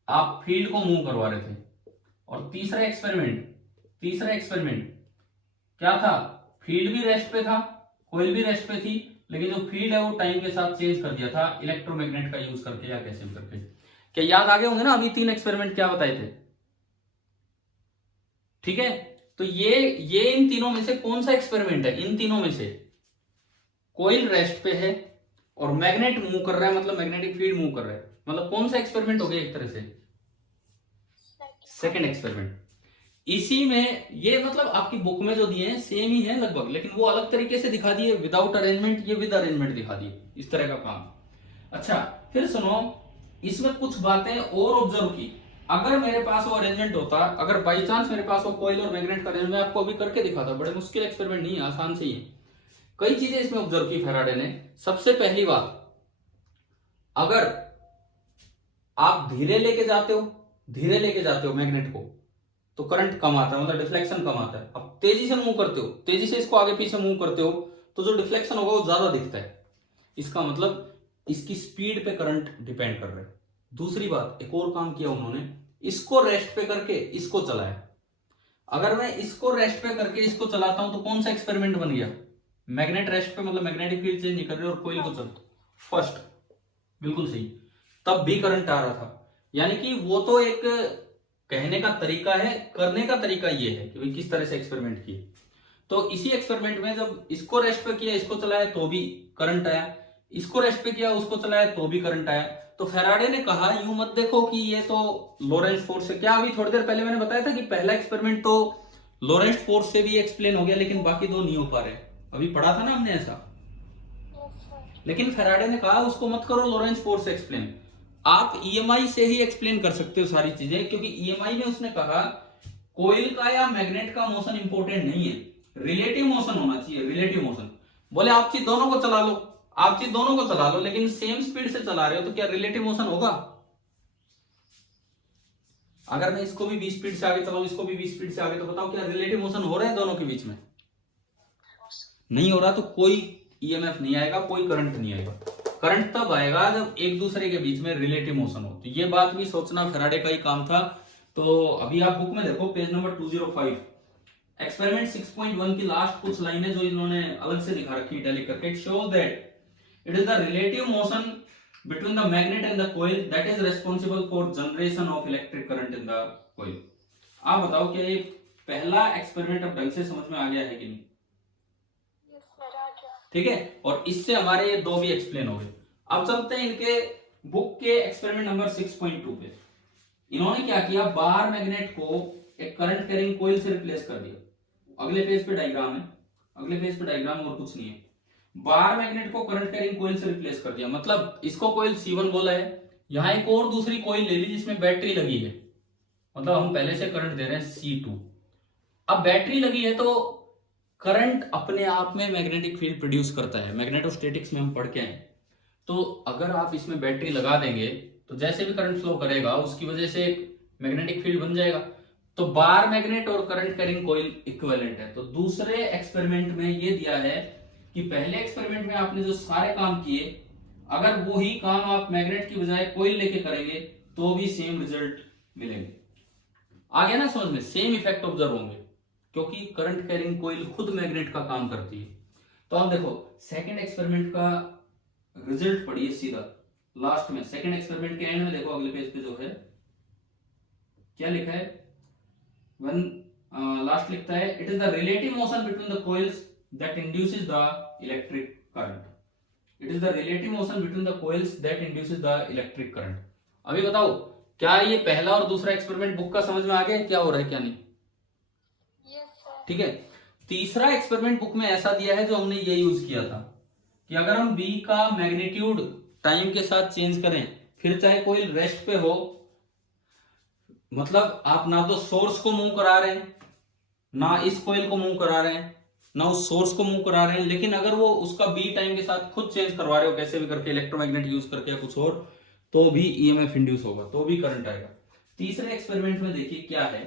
आप फील्ड को मूव करवा रहे थे। और तीसरा एक्सपेरिमेंट क्या था, फील्ड भी रेस्ट पे था, कोयल भी रेस्ट पे थी, लेकिन जो फील्ड है वो टाइम के साथ चेंज कर दिया था इलेक्ट्रोमैग्नेट का यूज करके या कैसे भी करके। क्या याद आ गए होंगे ना अभी 3 एक्सपेरिमेंट क्या बताए थे? ठीक है, तो ये इन तीनों में से कौन सा एक्सपेरिमेंट है? इन तीनों में से कोयल रेस्ट पे है और मैग्नेट मूव कर रहा है, मतलब मैग्नेटिक फील्ड मूव कर रहा है, मतलब कौन सा एक्सपेरिमेंट हो गया एक तरह से? Second experiment. इसी में ये मतलब आपकी बुक में जो दिए हैं सेम ही है लगभग, लेकिन वो अलग तरीके से दिखा दिए, विदाउट अरेंजमेंट, ये विद अरेंजमेंट दिखा दिए, इस तरह का काम। अच्छा फिर सुनो, इसमें कुछ बातें और ऑब्जर्व की। अगर मेरे पास वो अरेंजमेंट होता, अगर बाई चांस मेरे पास वो कॉइल और मैग्नेट का अरेंजमेंट, मैं आपको अभी करके दिखाता, बड़े मुश्किल एक्सपेरिमेंट नहीं है, आसान से ही है। कई चीजें इसमें ऑब्जर्व की फैराडे ने। सबसे पहली बात, अगर आप धीरे लेके जाते हो मैग्नेट को, तो करंट कम आता है, मतलब डिफ्लेक्शन कम आता है। अब तेजी से मूव करते हो, तेजी से इसको आगे पीछे मूव करते हो, तो जो डिफ्लेक्शन होगा वो ज्यादा दिखता है। इसका मतलब इसकी स्पीड पे करंट डिपेंड कर रहा है। दूसरी बात, एक और काम किया उन्होंने, इसको रेस्ट पे करके इसको चलाया। अगर मैं इसको रेस्ट पे करके इसको चलाता हूं तो कौन सा एक्सपेरिमेंट बन गया? मैग्नेट रेस्ट पे, मतलब मैग्नेटिक फील्ड चेंज नहीं कर रहे और कोइल को चलता। फर्स्ट बिल्कुल सही, तब भी करंट आ रहा था। यानी कि वो तो एक कहने का तरीका है, करने का तरीका ये है कि भाई किस तरह से एक्सपेरिमेंट किए। तो इसी एक्सपेरिमेंट में जब इसको रेस्ट पे किया, इसको चलाया तो भी करंट आया, इसको रेस्ट पे किया, उसको चलाया तो भी करंट आया। तो फैराडे ने कहा यूं मत देखो कि ये तो लोरेंट्ज फोर्स है। क्या अभी थोड़ी देर पहले मैंने बताया था कि पहला एक्सपेरिमेंट तो लोरेंट्ज फोर्स से भी एक्सप्लेन हो गया, लेकिन बाकी दो नहीं हो पा रहे। अभी पढ़ा था ना हमने ऐसा। लेकिन फैराडे ने कहा उसको मत करो लोरेंट्ज फोर्स से एक्सप्लेन, आप ईएमआई से ही एक्सप्लेन कर सकते हो सारी चीजें। क्योंकि ईएमआई में उसने कहा कोयल का या मैग्नेट का मोशन इंपॉर्टेंट नहीं है, रिलेटिव मोशन होना चाहिए, रिलेटिव मोशन। बोले आप चीज दोनों को चला लो, लेकिन सेम स्पीड से चला रहे हो तो क्या रिलेटिव मोशन होगा? अगर मैं इसको भी 20 स्पीड से आगे चलाऊं, इसको भी 20 स्पीड से आगे, तो बताओ क्या रिलेटिव मोशन हो रहा है दोनों के बीच में? नहीं हो रहा, तो कोई ईएमएफ नहीं आएगा, कोई करंट नहीं आएगा। करंट तब आएगा जब एक दूसरे के बीच में रिलेटिव मोशन हो। तो ये बात भी सोचना फैराडे का ही काम था। तो अभी आप बुक में देखो पेज नंबर 205, एक्सपेरिमेंट 6.1 की लास्ट कुछ लाइनें जो इन्होंने अलग से दिखा रखी इटैलिक करके। It shows that it is the relative motion between the magnet and the coil that is responsible for generation of electric current in the coil। आप बताओ क्या ये पहला एक्सपेरिमेंट अब ढंग से समझ में आ गया है कि नहीं? ठीक है, और इससे हमारे ये दो भी एक्सप्लेन हो गए। अब चलते हैं इनके बुक के एक्सपेरिमेंट नंबर 6.2 पे। इन्होंने क्या किया, बार मैग्नेट को एक करंट कैरिंग कोयल से रिप्लेस कर दिया। अगले पेज पे डायग्राम है, अगले पेज पे डायग्राम और कुछ नहीं है। बार मैग्नेट को करंट कैरिंग कोयल से रिप्लेस कर दिया, मतलब इसको कोयल C1 बोला है, यहां एक और दूसरी कोयल ले ली जिसमें बैटरी लगी है, मतलब हम पहले से करंट दे रहे हैं C2। अब बैटरी लगी है तो करंट अपने आप में मैग्नेटिक फील्ड प्रोड्यूस करता है, मैग्नेटोस्टैटिक्स में हम पढ़ के आए। तो अगर आप इसमें बैटरी लगा देंगे तो जैसे भी करंट फ्लो करेगा उसकी वजह से एक मैग्नेटिक फील्ड बन जाएगा। तो बार मैग्नेट और करंट कैरिंग कोयल इक्विवेलेंट है। तो दूसरे एक्सपेरिमेंट में ये दिया है कि पहले एक्सपेरिमेंट में आपने जो सारे काम किए, अगर वही काम आप मैग्नेट की बजाय कोयल लेके करेंगे तो भी सेम रिजल्ट मिलेंगे। आ गया ना समझ में? सेम इफेक्ट ऑब्जर्व होंगे, क्योंकि करंट कैरिंग कोयल खुद मैग्नेट का काम करती है। तो आप देखो सेकंड एक्सपेरिमेंट का रिजल्ट पढ़िए सीधा लास्ट में, सेकंड एक्सपेरिमेंट के एंड में देखो अगले पेज पे जो है क्या लिखा है, लास्ट लिखता है it is the relative motion between the coils that induces the electric current। It is the relative motion between the coils that induces the electric current। अभी बताओ क्या ये पहला और दूसरा एक्सपेरिमेंट बुक का समझ में आ गया क्या हो रहा है क्या नहीं? Yes, sir। ठीक है, तीसरा एक्सपेरिमेंट बुक में ऐसा दिया है जो हमने ये यूज किया था कि अगर हम B का मैग्नीट्यूड टाइम के साथ चेंज करें, फिर चाहे कोई रेस्ट पे हो, मतलब आप ना तो सोर्स को मूव करा रहे हैं, ना इस कोयल को मूव करा रहे हैं, ना उस सोर्स को मूव करा रहे हैं, लेकिन अगर वो उसका बी टाइम के साथ खुद चेंज करवा रहे हो कैसे भी करके, इलेक्ट्रोमैग्नेट यूज करके या कुछ और, तो भी ईएमएफ इंड्यूस होगा, तो भी करंट आएगा। तीसरे एक्सपेरिमेंट में देखिए क्या है,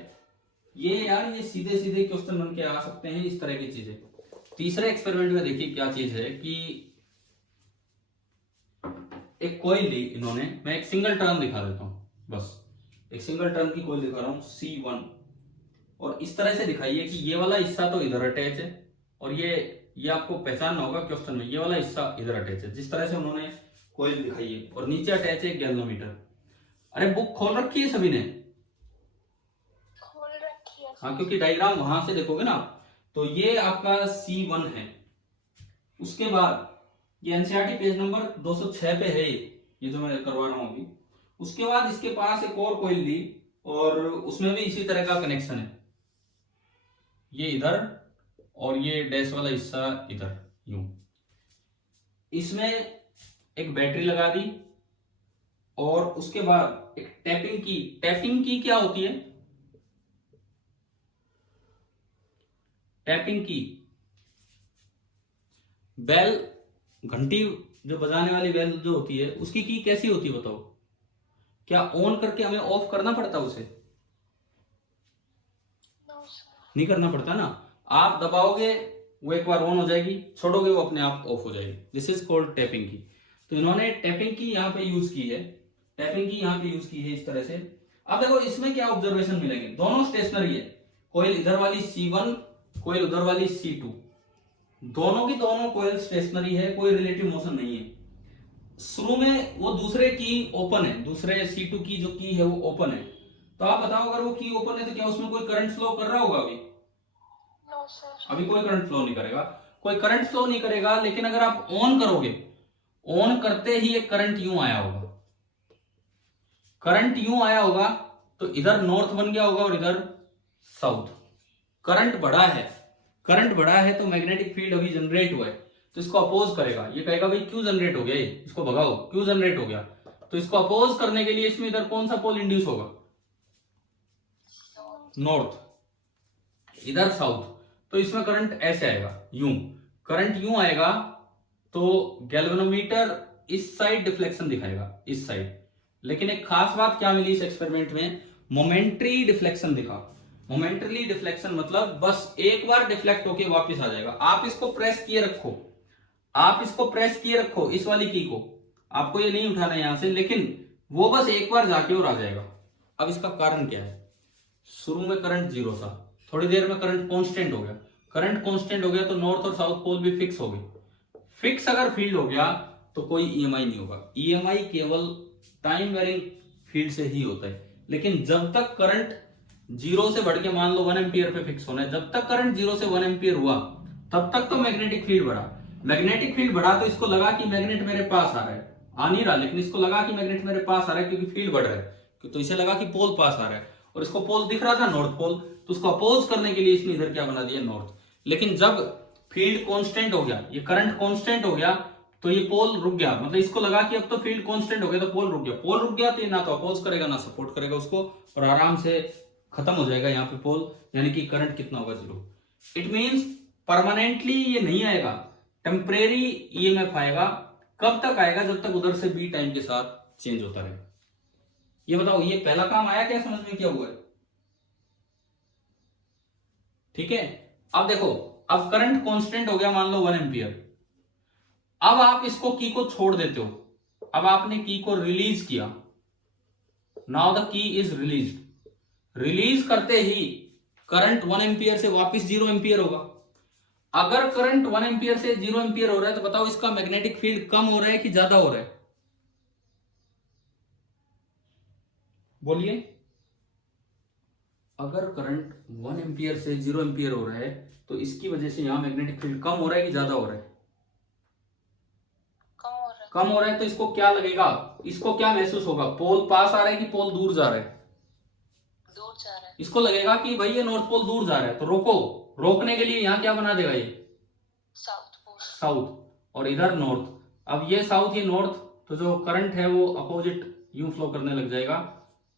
ये यार ये सीधे सीधे क्वेश्चन बन के आ सकते हैं इस तरह की चीजें। तीसरे एक्सपेरिमेंट में देखिए क्या चीज है कि एक कॉइल ली इन्होंने, मैं एक सिंगल टर्म दिखा देता हूं, बस एक सिंगल टर्म की कॉइल दिखा रहा हूं C1, और इस तरह से दिखाइए कि ये वाला हिस्सा तो इधर अटैच है और ये आपको पहचानना होगा क्वेश्चन में, ये वाला हिस्सा इधर अटैच है, जिस तरह से उन्होंने कॉइल दिखाई है, और नीचे अटैच है गैल्वेनोमीटर। अरे बुक खोल रखी है सभी ने? खोल रखी है। हाँ, क्योंकि डायग्राम वहां से देखोगे ना, तो ये आपका C1 है। उसके बाद ये एनसीईआरटी पेज नंबर 206 पे है, ये जो मैं करवा रहा हूं अभी। उसके बाद इसके पास एक और कॉइल ली और उसमें भी इसी तरह का कनेक्शन है, ये इधर और ये डैश वाला हिस्सा इधर, यूं। इसमें एक बैटरी लगा दी और उसके बाद एक टैपिंग की क्या होती है? टैपिंग की बेल, घंटी जो बजाने वाली बेल जो होती है, उसकी की कैसी होती है बताओ? क्या ऑन करके हमें ऑफ करना पड़ता उसे? No sir. नहीं करना पड़ता ना, आप दबाओगे वो एक बार ऑन हो जाएगी, छोड़ोगे वो अपने आप ऑफ हो जाएगी। दिस इज कॉल्ड टैपिंग की। तो इन्होंने टैपिंग की यहाँ पे यूज की है, टैपिंग की यहाँ पे यूज की है इस तरह से। अब देखो इसमें क्या ऑब्जर्वेशन मिलेंगे, दोनों स्टेशनरी है, कोयल इधर वाली C1, कोयल उधर वाली C2, दोनों की दोनों कोयल स्टेशनरी है, कोई रिलेटिव मोशन नहीं है। शुरू में वो दूसरे की ओपन है, दूसरे C2 की जो की है वो ओपन है, तो आप बताओ अगर वो की ओपन है तो क्या उसमें कोई करंट फ्लो कर रहा होगा? अभी नो सर। अभी कोई करंट फ्लो नहीं करेगा, कोई करंट फ्लो नहीं करेगा। लेकिन अगर आप ऑन करोगे, ऑन करते ही एक करंट यूं आया होगा, करंट यूं आया होगा, तो इधर नॉर्थ बन गया होगा और इधर साउथ। करंट बढ़ा है, करंट बढ़ा है तो मैग्नेटिक फील्ड अभी जनरेट हुआ है, तो इसको अपोज करेगा, ये कहेगा भाई क्यों जनरेट हो गया, ये इसको भगाओ, क्यों जनरेट हो गया, तो इसको अपोज करने के लिए इसमें इधर कौन सा पोल इंड्यूस होगा? नॉर्थ, इधर साउथ, तो इसमें करंट ऐसे आएगा, यूं करंट यूं आएगा, तो गैल्वेनोमीटर इस साइड डिफ्लेक्शन दिखाएगा, इस साइड। लेकिन एक खास बात क्या मिली इस एक्सपेरिमेंट में, मोमेंट्री डिफ्लेक्शन दिखा। मोमेंटरी डिफ्लेक्शन मतलब बस एक बार डिफ्लेक्ट होके वापस आ जाएगा। आप इसको प्रेस किए रखो, आप इसको प्रेस किए रखो, इस वाली की को, आपको ये नहीं उठाना है यहां से, लेकिन वो बस एक बार जाके और आ जाएगा। अब इसका कारण क्या है? शुरू में करंट जीरो था, थोड़ी देर में करंट कांस्टेंट हो गया, करंट कांस्टेंट हो गया तो नॉर्थ और साउथ पोल भी फिक्स हो गए। फिक्स अगर फील्ड हो गया तो कोई ईएमआई नहीं होगा। ईएमआई केवल टाइम वेरिंग फील्ड से ही होता है। लेकिन जब तक करंट जीरो से बढ़ के मान लो 1 एम्पियर पे फिक्स होना है, जब तक करंट जीरो से 1 एम्पियर हुआ तब तक तो मैग्नेटिक फील्ड बढ़ा। मैग्नेटिक फील्ड बढ़ा तो इसको लगा कि मैग्नेट मेरे पास आ रहा है, आ नहीं रहा, लेकिन इसको लगा कि मैग्नेट मेरे पास आ रहा है क्योंकि फील्ड बढ़ रहा है, तो इसे लगा कि पोल पास आ रहा है, और इसको पोल दिख रहा था नॉर्थ पोल, तो उसको अपोज करने के लिए इसने इधर क्या बना दिया, नॉर्थ। लेकिन जब फील्ड कांस्टेंट हो गया, ये करंट कांस्टेंट हो गया, तो ये पोल रुक गया, मतलब इसको लगा कि अब तो फील्ड कांस्टेंट हो गया तो पोल रुक गया। पोल रुक गया तो ये ना तो अपोज करेगा ना सपोर्ट करेगा उसको, और आराम से खत्म हो जाएगा यहाँ पे पोल, यानी कि करंट कितना होगा, जीरो। इट मींस परमानेंटली ये नहीं आएगा, टेम्परेरी ईएमएफ आएगा। कब तक आएगा? जब तक उधर से बी टाइम के साथ चेंज होता रहे। ये बताओ, ये पहला काम आया क्या समझ में, क्या हुआ है? ठीक है, अब देखो, अब करंट कांस्टेंट हो गया मान लो 1 एम्पियर। अब आप इसको की को छोड़ देते हो, अब आपने की को रिलीज किया, now the key is release. Release करते ही करंट 1 एम्पियर से वापस 0 एम्पियर होगा। अगर करंट 1 एम्पियर से 0 एम्पियर हो रहा है तो बताओ इसका मैग्नेटिक फील्ड कम हो रहा है कि ज्यादा हो रहा है? बोलिए। अगर करंट 1 एम्पियर से 0 एम्पियर हो रहा है तो इसकी वजह से यहां मैग्नेटिक फील्ड कम हो रहा है कि ज्यादा हो रहा है? कम हो रहा है। तो इसको क्या लगेगा, इसको क्या महसूस होगा, पोल पास आ रहा है कि पोल दूर जा रहा है? दूर जा रहा है। इसको लगेगा कि भाई ये नॉर्थ पोल दूर जा रहा है, तो रोको, रोकने के लिए यहां क्या बना देगा, ये साउथ पोल, साउथ, और इधर नॉर्थ। अब ये साउथ ये नॉर्थ, तो जो करंट है वो अपोजिट यूं फ्लो करने लग जाएगा,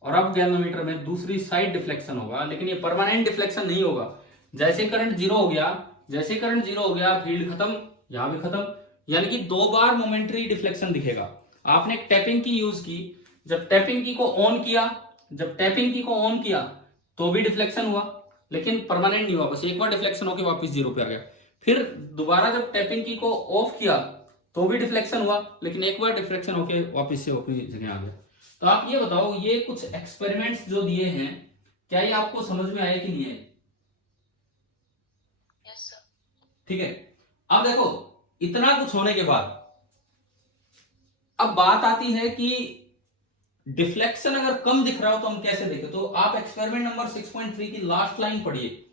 और अब गैल्वेनोमीटर में दूसरी साइड डिफ्लेक्शन होगा, लेकिन ये परमानेंट डिफ्लेक्शन नहीं होगा। जैसे करंट जीरो हो गया, जैसे करंट जीरो हो गया, फील्ड खत्म, यहां भी खत्म, यानी कि 2 बार मोमेंटरी डिफ्लेक्शन दिखेगा। आपने एक टैपिंग की यूज की, जब टैपिंग की को ऑन किया, जब टैपिंग की को ऑन किया तो भी डिफ्लेक्शन हुआ, लेकिन परमानेंट नहीं हुआ, बस एक बार डिफ्लेक्शन होकर वापस 0 पे आ गया। फिर दोबारा जब टैपिंग की को ऑफ किया तो भी डिफ्लेक्शन हुआ, लेकिन एक बार डिफ्लेक्शन होके वापस से अपनी जगह आ गया। तो आप ये बताओ, ये कुछ एक्सपेरिमेंट्स जो दिए हैं, क्या ये आपको समझ में आए कि नहीं आए? Yes sir. ठीक है, अब देखो इतना कुछ होने के बाद अब बात आती है कि डिफ्लेक्शन अगर कम दिख रहा हो तो हम कैसे देखें। तो आप एक्सपेरिमेंट नंबर 6.3 की लास्ट लाइन पढ़िए,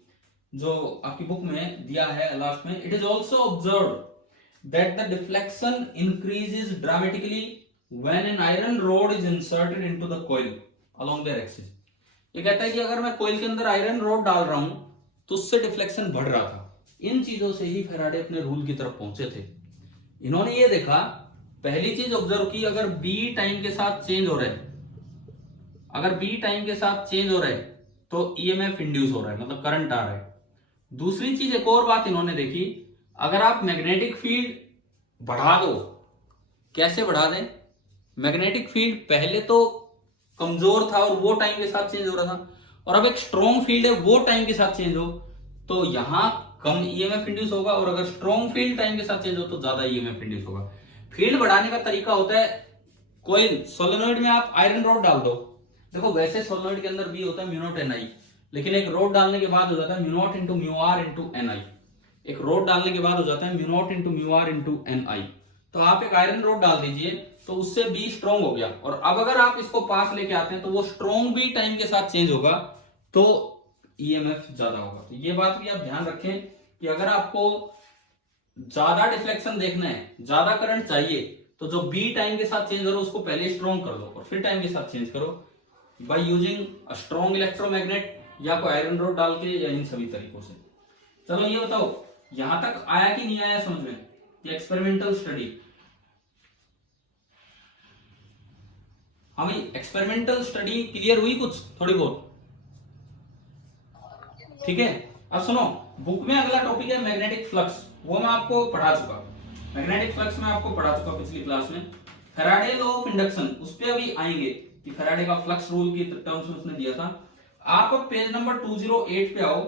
जो आपकी बुक में दिया है लास्ट में। It is also observe that the deflection increases dramatically when an iron rod is inserted into the coil along their axis। ये कहता है कि अगर मैं कोयल के अंदर आयरन रॉड डाल रहा हूं तो उससे डिफ्लेक्शन बढ़ रहा था। इन चीजों से ही फैराडे अपने रूल की तरफ पहुंचे थे। इन्होंने ये देखा, पहली चीज ऑब्जर्व की, अगर बी टाइम के साथ चेंज हो रहा है, अगर बी टाइम के साथ चेंज हो रहा है तो ईएमएफ इंड्यूस हो रहा है, मतलब करंट आ रहा है। दूसरी चीज, एक और बात इन्होंने देखी, अगर आप मैग्नेटिक फील्ड बढ़ा दो, कैसे बढ़ा दें? मैग्नेटिक फील्ड पहले तो कमजोर था और वो टाइम के साथ चेंज हो रहा था, और अब एक स्ट्रॉन्ग फील्ड है, वो टाइम के साथ चेंज हो तो यहां कम ईएमएफ इंड्यूस होगा, और अगर स्ट्रॉन्ग फील्ड टाइम के साथ चेंज हो तो ज्यादा ईएमएफ इंड्यूस होगा। फील्ड बढ़ाने का तरीका होता है, कोई सोलेनोइड में आप आयरन रॉड डाल दो। देखो वैसे सोलेनोइड के अंदर बी होता है म्यू नॉट एन आई, लेकिन एक रॉड डालने के बाद हो जाता है mu naught into mu r into N I. एक रोड डालने के बाद हो जाता है mu naught into mu r into N I. तो आप एक आयरन रोड डाल दीजिए तो उससे बी स्ट्रॉन्ग हो गया, और अब अगर आप इसको पास लेके आते हैं तो वो स्ट्रॉन्ग भी टाइम के साथ चेंज होगा तो ईएमएफ ज्यादा होगा। तो ये बात भी आप ध्यान रखें कि अगर आपको ज्यादा डिफ्लेक्शन देखना है, ज्यादा करंट चाहिए, तो जो बी टाइम के साथ चेंज हो रहा है उसको पहले स्ट्रॉन्ग कर लो और फिर टाइम के साथ चेंज करो, by using a strong electromagnet या कोई आयरन रोड डाल के, या इन सभी तरीकों से। चलो ये बताओ, यहां तक आया कि नहीं आया समझ में? ये एक्सपेरिमेंटल स्टडी, हमें एक्सपेरिमेंटल स्टडी क्लियर हुई कुछ थोड़ी बहुत? ठीक है, अब सुनो, बुक में अगला टॉपिक है मैग्नेटिक फ्लक्स, वो मैं आपको पढ़ा चुका। मैग्नेटिक फ्लक्स मैं आपको पढ़ा चुका पिछली क्लास में। फैराडे लॉ ऑफ इंडक्शन, उस पर अभी आएंगे कि फैराडे का फ्लक्स रूल की टर्म्स में उसने दिया था। आप अब पेज नंबर 208 पे आओ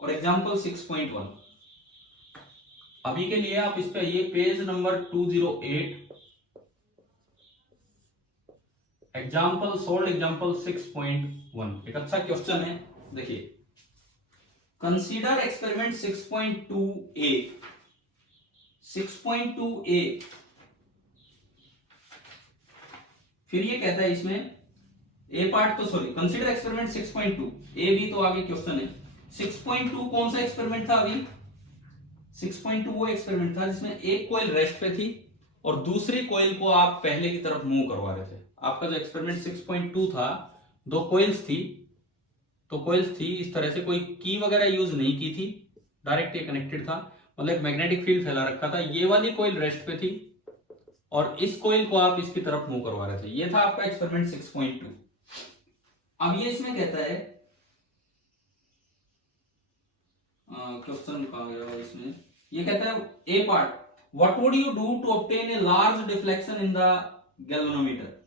और एग्जांपल 6.1। अभी के लिए आप इस पे आइए, page number 208, example sold example 6.1। एक अच्छा क्वेश्चन है, देखिए, कंसीडर एक्सपेरिमेंट 6.2a। 6.2a, फिर ये कहता है इसमें ए पार्ट, तो सॉरी, कंसीडर एक्सपेरिमेंट 6.2, ए भी तो आगे क्वेश्चन है। 6.2 कौन सा एक्सपेरिमेंट था? अभी 6.2 वो एक्सपेरिमेंट था जिसमें एक कोयल रेस्ट पे थी और दूसरी कोयल को आप पहले की तरफ मूव करवा रहे थे। आपका जो एक्सपेरिमेंट 6.2 था, दो कोयल्स थी, तो कोयल्स थी इस तरह से, कोई की वगैरह यूज नहीं की थी, डायरेक्ट ये कनेक्टेड था, मतलब मैग्नेटिक फील्ड फैला रखा था। ये वाली कोयल रेस्ट पे थी और इस कोयल को आप इसकी तरफ मूव करवा रहे थे। ये था आपका एक्सपेरिमेंट 6.2। अब ये इसमें कहता है, क्वेश्चन कहा गया इसमें, ये कहता है a part, what would you do to obtain a large deflection in the galvanometer?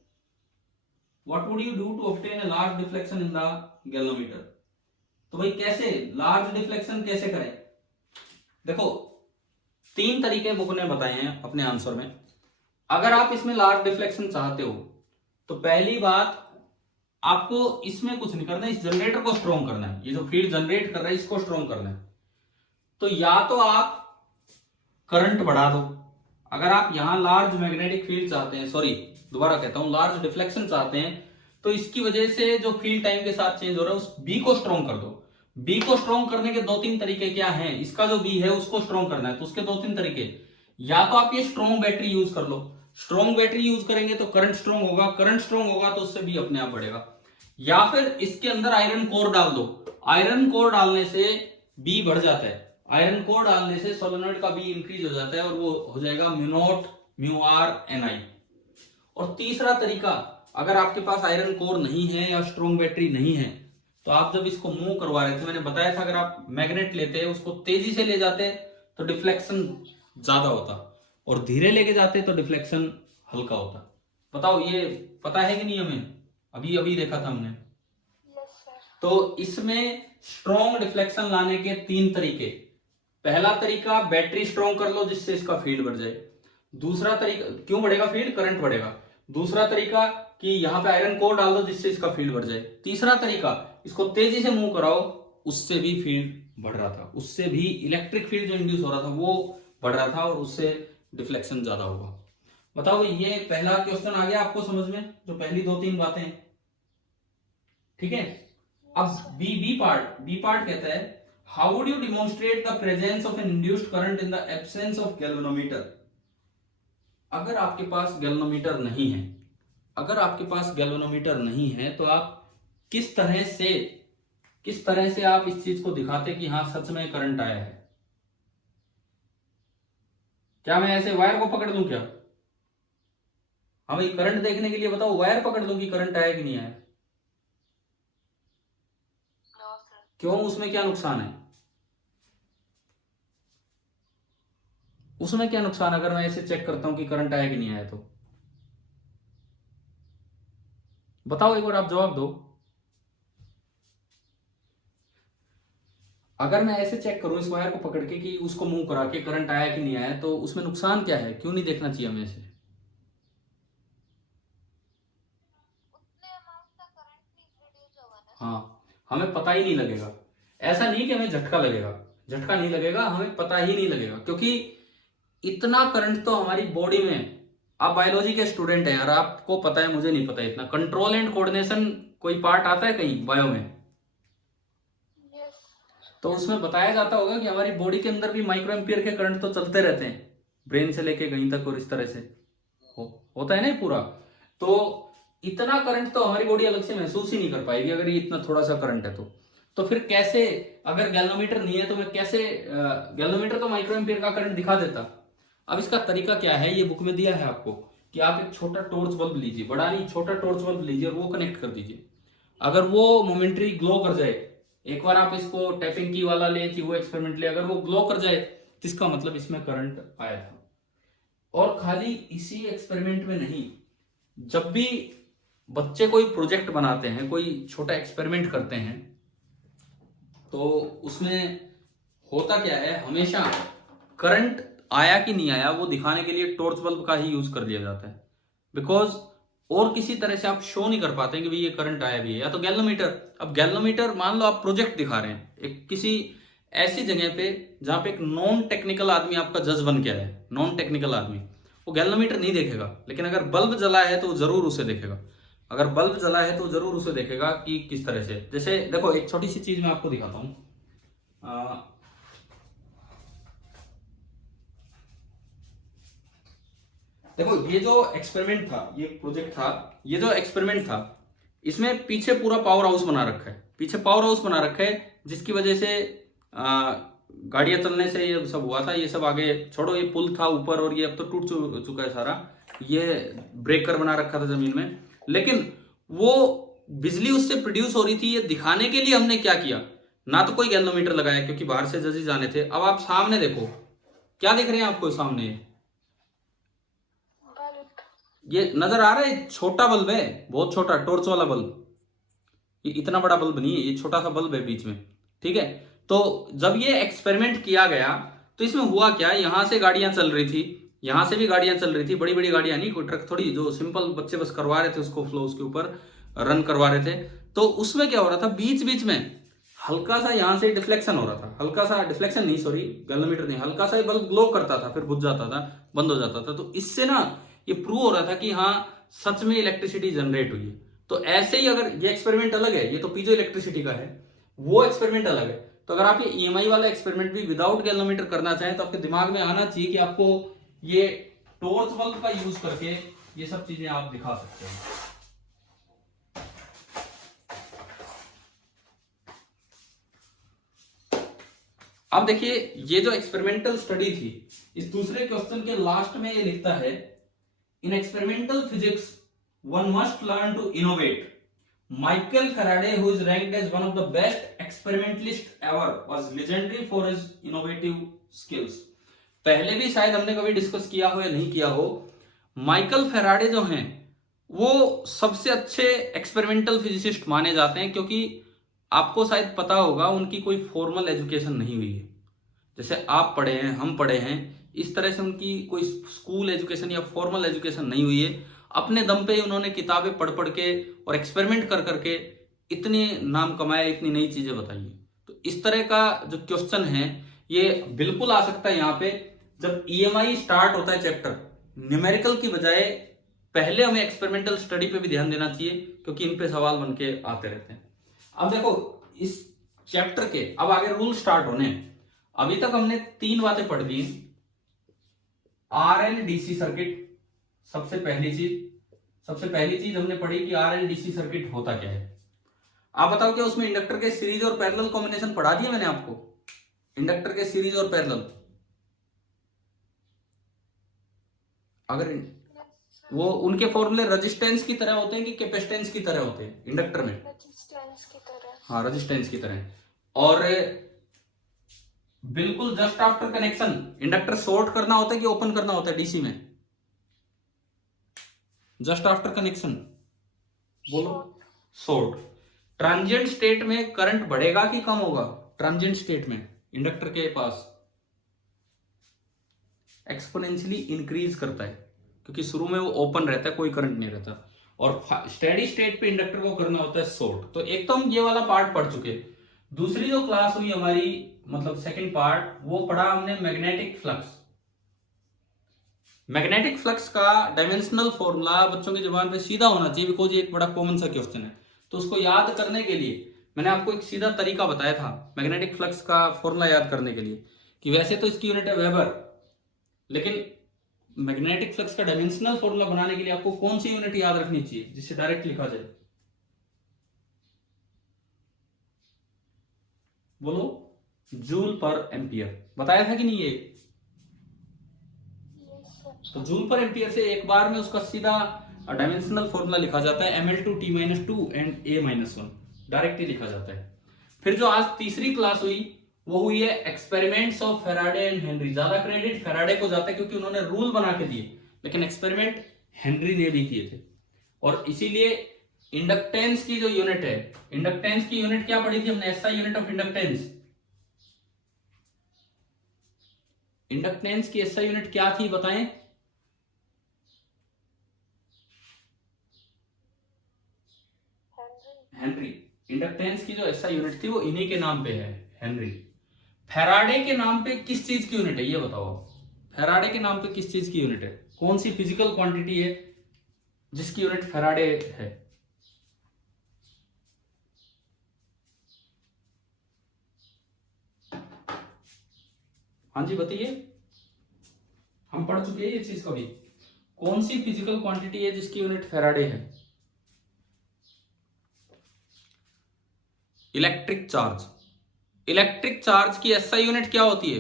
What would you do to obtain a large deflection in the galvanometer? तो भाई कैसे लार्ज डिफ्लेक्शन कैसे करें? देखो, तीन तरीके बुक ने बताए हैं अपने आंसर में। अगर आप इसमें लार्ज डिफ्लेक्शन चाहते हो तो पहली बात, आपको इसमें कुछ नहीं करना है, इस जनरेटर को स्ट्रॉन्ग करना है। ये जो फील्ड जनरेट कर रहा है इसको स्ट्रॉन्ग करना है। तो या तो आप करंट बढ़ा दो, अगर आप यहां लार्ज मैग्नेटिक फील्ड चाहते हैं, सॉरी दोबारा कहता हूं, लार्ज डिफ्लेक्शन चाहते हैं, तो इसकी वजह से जो फील्ड टाइम के साथ चेंज हो रहा है उस बी को स्ट्रॉन्ग कर दो। बी को स्ट्रॉन्ग करने के दो तीन तरीके क्या हैं? इसका जो बी है उसको स्ट्रॉन्ग करना है तो उसके दो तीन तरीके, या तो आप ये स्ट्रॉन्ग बैटरी यूज कर लो, स्ट्रॉन्ग बैटरी यूज करेंगे तो करंट स्ट्रॉन्ग होगा, करंट स्ट्रॉन्ग होगा तो उससे बी अपने आप बढ़ेगा, या फिर इसके अंदर आयरन कोर डाल दो। आयरन कोर डालने से बी बढ़ जाता है, आयरन कोर डालने से सोलेनोइड का बी इंक्रीज हो जाता है और वो हो जाएगा mu naught mu r N I. और तीसरा तरीका, अगर आपके पास आयरन कोर नहीं है या स्ट्रॉन्ग बैटरी नहीं है, तो आप जब इसको मूव करवा रहे थे, मैंने बताया था अगर आप मैग्नेट लेते हैं उसको तेजी से ले जाते तो डिफ्लेक्शन ज्यादा होता, और धीरे लेके जाते तो डिफ्लेक्शन हल्का होता। बताओ ये पता है कि नहीं हमें? अभी अभी देखा था हमने। Yes sir. तो इसमें स्ट्रॉन्ग डिफ्लेक्शन लाने के 3 तरीके। पहला तरीका, बैटरी स्ट्रॉन्ग कर लो जिससे इसका फील्ड बढ़ जाए। दूसरा तरीका, क्यों बढ़ेगा फील्ड? करंट बढ़ेगा। दूसरा तरीका कि यहाँ पे आयरन कोर डाल दो जिससे इसका फील्ड बढ़ जाए। तीसरा तरीका, इसको तेजी से मूव कराओ, उससे भी फील्ड बढ़ रहा था, उससे भी इलेक्ट्रिक फील्ड जो इंड्यूस हो रहा था वो बढ़ रहा था और उससे डिफ्लेक्शन ज्यादा होगा। बताओ, ये पहला क्वेश्चन आ गया आपको समझ में, जो पहली 2-3 बातें, ठीक है। अब बी पार्ट कहता है, how would you demonstrate the presence of an induced current in the absence of galvanometer. अगर आपके पास गैल्वेनोमीटर नहीं है, तो आप किस तरह से आप इस चीज को दिखाते कि हाँ सच में करंट आया है। क्या मैं ऐसे वायर को पकड़ दूं क्या? हाँ भाई, करंट देखने के लिए बताओ, वायर पकड़ दूं कि करंट आया कि नहीं आया? क्यों? उसमें क्या नुकसान है? उसमें क्या नुकसान अगर मैं ऐसे चेक करता हूं कि करंट आया कि नहीं आया? तो बताओ, एक बार आप जवाब दो। अगर मैं ऐसे चेक करूं इस वायर को पकड़ के कि उसको मूव करा के करंट आया कि नहीं आया, तो उसमें नुकसान क्या है? क्यों नहीं देखना चाहिए हमें ऐसे? हाँ, हमें पता ही नहीं लगेगा। ऐसा नहीं कि हमें झटका नहीं लगेगा, हमें पता ही नहीं लगेगा, क्योंकि इतना करंट तो हमारी बॉडी में, आप बायोलॉजी के स्टूडेंट हैं यार, आपको पता है, मुझे नहीं पता इतना। कंट्रोल एंड कोऑर्डिनेशन कोई पार्ट आता है कहीं बायो में? तो उसमें बताया जाता होगा कि हमारी बॉडी के अंदर भी माइक्रो एम्पियर के करंट तो चलते रहते हैं, ब्रेन से लेके कहीं तक, और इस तरह से होता है ना पूरा। तो इतना करंट तो हमारी बॉडी अलग से महसूस ही नहीं कर पाएगी अगर ये इतना थोड़ा सा करंट है तो फिर कैसे, अगर गैल्वेनोमीटर नहीं है तो मैं कैसे, गैल्वेनोमीटर तो माइक्रो एम्पियर का करंट दिखा देता। अब इसका तरीका क्या है, ये बुक में दिया है आपको कि आप एक छोटा टॉर्च बल्ब लीजिए, बड़ा नहीं, छोटा टॉर्च बल्ब लीजिए और वो कनेक्ट कर दीजिए। अगर वो मोमेंटरी ग्लो कर जाए, एक बार आप इसको टैपिंग की वाला ले कि वो एक्सपेरिमेंट ले, अगर वो ग्लो कर जाए तो इसका मतलब इसमें करंट आया था। और खाली इसी एक्सपेरिमेंट में नहीं, जब भी बच्चे कोई प्रोजेक्ट बनाते हैं, कोई छोटा एक्सपेरिमेंट करते हैं, तो उसमें होता क्या है, हमेशा करंट आया कि नहीं आया वो दिखाने के लिए टॉर्च बल्ब का ही यूज कर लिया जाता है। बिकॉज और किसी तरह से आप शो नहीं कर पाते कि भाई ये करंट आया भी है। या तो गैल्वेनोमीटर, अब गैल्वेनोमीटर मान लो आप प्रोजेक्ट दिखा रहे हैं एक किसी ऐसी जगह पे जहां पे एक नॉन टेक्निकल आदमी आपका जज बन के आया है, नॉन टेक्निकल आदमी, वो गैल्वेनोमीटर नहीं देखेगा, लेकिन अगर बल्ब जला है तो जरूर उसे देखेगा। अगर बल्ब जला है तो जरूर उसे देखेगा कि किस तरह से। जैसे देखो, एक छोटी सी चीज मैं आपको दिखाता हूं। देखो, ये जो एक्सपेरिमेंट था, ये प्रोजेक्ट था, ये जो एक्सपेरिमेंट था, इसमें पीछे पूरा पावर हाउस बना रखा है, पीछे पावर हाउस बना रखा है, जिसकी वजह से गाड़ियां चलने से ये सब हुआ था। ये सब आगे छोड़ो, ये पुल था ऊपर और ये अब तो टूट चुका है सारा। ये ब्रेकर बना रखा था जमीन में, लेकिन वो बिजली उससे प्रोड्यूस हो रही थी। ये दिखाने के लिए हमने क्या किया, ना तो कोई गैल्वेनोमीटर लगाया क्योंकि बाहर से जजेस आने थे। अब आप सामने देखो, क्या दिख रहे हैं आपको सामने? ये नजर आ रहा है, छोटा बल्ब है, बहुत छोटा, टॉर्च वाला बल्ब। ये इतना बड़ा बल्ब नहीं है, ये छोटा सा बल्ब है बीच में, ठीक है। तो जब ये एक्सपेरिमेंट किया गया तो इसमें हुआ क्या, यहां से गाड़ियां चल रही थी, यहां से भी गाड़ियां चल रही थी, बड़ी बड़ी गाड़ियां नहीं, कोई ट्रक थोड़ी, जो सिंपल बच्चे बस करवा रहे थे उसको फ्लो, उसके ऊपर रन करवा रहे थे। तो उसमें क्या हो रहा था, बीच बीच में हल्का सा यहां से डिफ्लेक्शन हो रहा था, हल्का सा डिफ्लेक्शन नहीं, सॉरी गैल्वेनोमीटर नहीं, हल्का सा बल्ब ग्लो करता था, फिर बुझ जाता था, बंद हो जाता था। तो इससे ना ये प्रूव हो रहा था कि हाँ सच में इलेक्ट्रिसिटी जनरेट हुई है। तो ऐसे ही अगर ये एक्सपेरिमेंट अलग है, ये तो पीजो इलेक्ट्रिसिटी का है, वो एक्सपेरिमेंट अलग है। तो अगर आप ये ईएमआई वाला एक्सपेरिमेंट भी विदाउट गैल्वेनोमीटर करना चाहें तो आपके दिमाग में आना चाहिए कि आपको ये टॉर्च बल्ब का यूज करके ये सब चीजें आप दिखा सकते हैं। अब देखिए, ये जो एक्सपेरिमेंटल स्टडी थी, इस दूसरे क्वेश्चन के लास्ट में ये लिखता है, in experimental physics one must learn to innovate. Michael Faraday, who is ranked as one of the best experimentalists ever, was legendary for his innovative skills. पहले भी शायद हमने कभी डिस्कस किया हो या नहीं किया हो, माइकल फेराडे जो हैं वो सबसे अच्छे एक्सपेरिमेंटल फिजिसिस्ट माने जाते हैं, क्योंकि आपको शायद पता होगा उनकी कोई फॉर्मल एजुकेशन नहीं हुई है, जैसे आप पढ़े हैं, हम पढ़े हैं, इस तरह से उनकी कोई स्कूल एजुकेशन या फॉर्मल एजुकेशन नहीं हुई है। अपने दम पे उन्होंने किताबें पढ़ पढ़ के और एक्सपेरिमेंट कर करके इतने नाम कमाए, इतनी नई चीजें बताई है। तो इस तरह का जो क्वेश्चन है ये बिल्कुल आ सकता है यहाँ पे। जब ईएमआई स्टार्ट होता है चैप्टर, न्यूमेरिकल की बजाय पहले हमें एक्सपेरिमेंटल स्टडी पे भी ध्यान देना चाहिए, क्योंकि इन पे सवाल बन के आते रहते हैं। अब देखो इस चैप्टर के अब आगे रूल स्टार्ट होने हैं। अभी तक हमने 3 बातें पढ़ ली। आरएलडीसी सर्किट सबसे पहली चीज हमने पढ़ी कि आरएलडीसी सर्किट होता क्या है। आप बताओ क्या उसमें इंडक्टर के सीरीज और पैरेलल कॉम्बिनेशन पढ़ा दिए मैंने आपको? इंडक्टर के सीरीज और पैरेलल, अगर वो उनके फॉर्मूले रेजिस्टेंस की तरह होते हैं कि कैपेसिटेंस की तरह होते हैं इंडक्टर में? रेजिस्टेंस की तरह। हाँ, रेजिस्टेंस की तरह। और बिल्कुल just after connection inductor short करना होता है कि ओपन करना होता है डीसी में? जस्ट आफ्टर कनेक्शन बोलो। शॉर्ट। ट्रांजिएंट स्टेट में करंट बढ़ेगा कि कम होगा? ट्रांजिएंट स्टेट में इंडक्टर के पास एक्सपोनेंशियली इंक्रीज करता है, क्योंकि शुरू में वो ओपन रहता है, कोई करंट नहीं रहता। और स्टेडी स्टेट पे इंडक्टर को करना होता है शॉर्ट। तो एक तो हम ये वाला पार्ट पढ़ चुके। दूसरी जो क्लास हुई हमारी, मतलब सेकंड पार्ट, वो पढ़ा हमने मैग्नेटिक फ्लक्स। मैग्नेटिक फ्लक्स का डायमेंशनल फॉर्मूला बच्चों की जुबान पे सीधा होना चाहिए, बिकॉज ये एक बड़ा कॉमन सा क्वेश्चन है। तो उसको याद करने के लिए मैंने आपको एक सीधा तरीका बताया था मैग्नेटिक फ्लक्स का फॉर्मूला याद करने के लिए, कि वैसे तो इसकी यूनिट है वेबर, लेकिन मैग्नेटिक फ्लक्स का डायमेंशनल फॉर्मूला बनाने के लिए आपको कौन सी यूनिट याद रखनी चाहिए जिससे डायरेक्ट लिखा जाए? बोलो। जूल पर एम्पियर। बताया था कि नहीं ये? तो जूल पर एम्पियर से एक बार में उसका सीधा डायमेंशनल फॉर्मूला लिखा जाता है ml2t-2 एंड a-1, डायरेक्ट ही लिखा जाता है। फिर जो आज तीसरी क्लास हुई वो हुई है experiments of Faraday and Henry. ज्यादा क्रेडिट फेराडे को जाता है क्योंकि उन्होंने रूल बना के दिए, लेकिन एक्सपेरिमेंट हेनरी ने भी किए थे। और इसीलिए इंडक्टेंस की जो यूनिट है, इंडक्टेंस की यूनिट क्या पढ़ी थी हमने? SI unit of inductance. Inductance की एसआई यूनिट क्या थी बताएं? हेनरी। इंडक्टेंस की जो एसआई यूनिट थी वो इन्हीं के नाम पे है, हेनरी। फेराडे के नाम पे किस चीज की यूनिट है ये बताओ? फेराडे के नाम पे किस चीज की यूनिट है? कौन सी फिजिकल क्वांटिटी है जिसकी यूनिट फेराडे है? हाँ जी बताइए, हम पढ़ चुके हैं ये चीज कभी। कौन सी फिजिकल क्वांटिटी है जिसकी यूनिट फेराडे है? Electric charge. इलेक्ट्रिक चार्ज की एसआई यूनिट क्या होती है?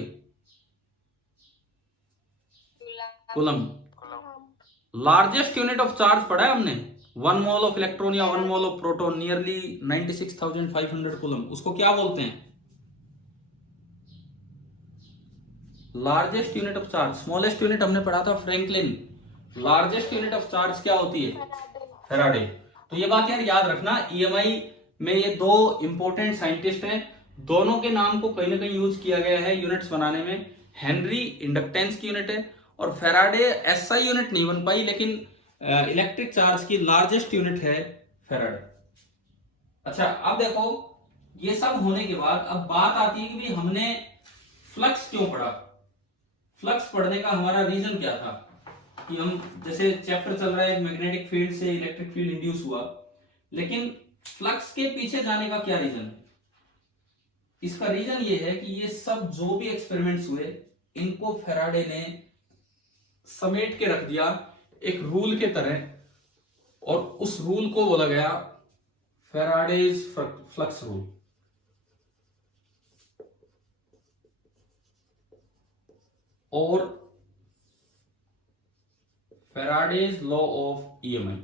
Coulomb. Largest unit of charge पढ़ा है हमने, 1 मोल ऑफ इलेक्ट्रॉन या 1 mole of proton, nearly 96,500 coulomb. उसको क्या बोलते हैं? Largest unit of charge. Smallest unit हमने पढ़ा था Franklin. Largest unit of charge क्या होती है? फेराडे। तो ये बात यार याद रखना, ईएमआई में ये 2 इंपॉर्टेंट साइंटिस्ट हैं, दोनों के नाम को कहीं ना कहीं यूज किया गया है यूनिट्स बनाने में। हेनरी इंडक्टेंस की यूनिट है और फेराडे एसआई यूनिट नहीं बन पाई, लेकिन इलेक्ट्रिक चार्ज की लार्जेस्ट यूनिट है फेराडे। अच्छा अब देखो, ये सब होने के बाद अब बात आती है कि भाई हमने फ्लक्स क्यों पढ़ा? फ्लक्स पढ़ने का हमारा रीजन क्या था? कि हम जैसे चैप्टर चल रहा है मैग्नेटिक फील्ड से इलेक्ट्रिक फील्ड इंड्यूस हुआ, लेकिन फ्लक्स के पीछे जाने का क्या रीजन है? इसका रीजन ये है कि ये सब जो भी एक्सपेरिमेंट्स हुए इनको फेराडे ने समेट के रख दिया एक रूल के तरह, और उस रूल को बोला गया फेराडेज फ्लक्स रूल। और Faraday's law of EMI.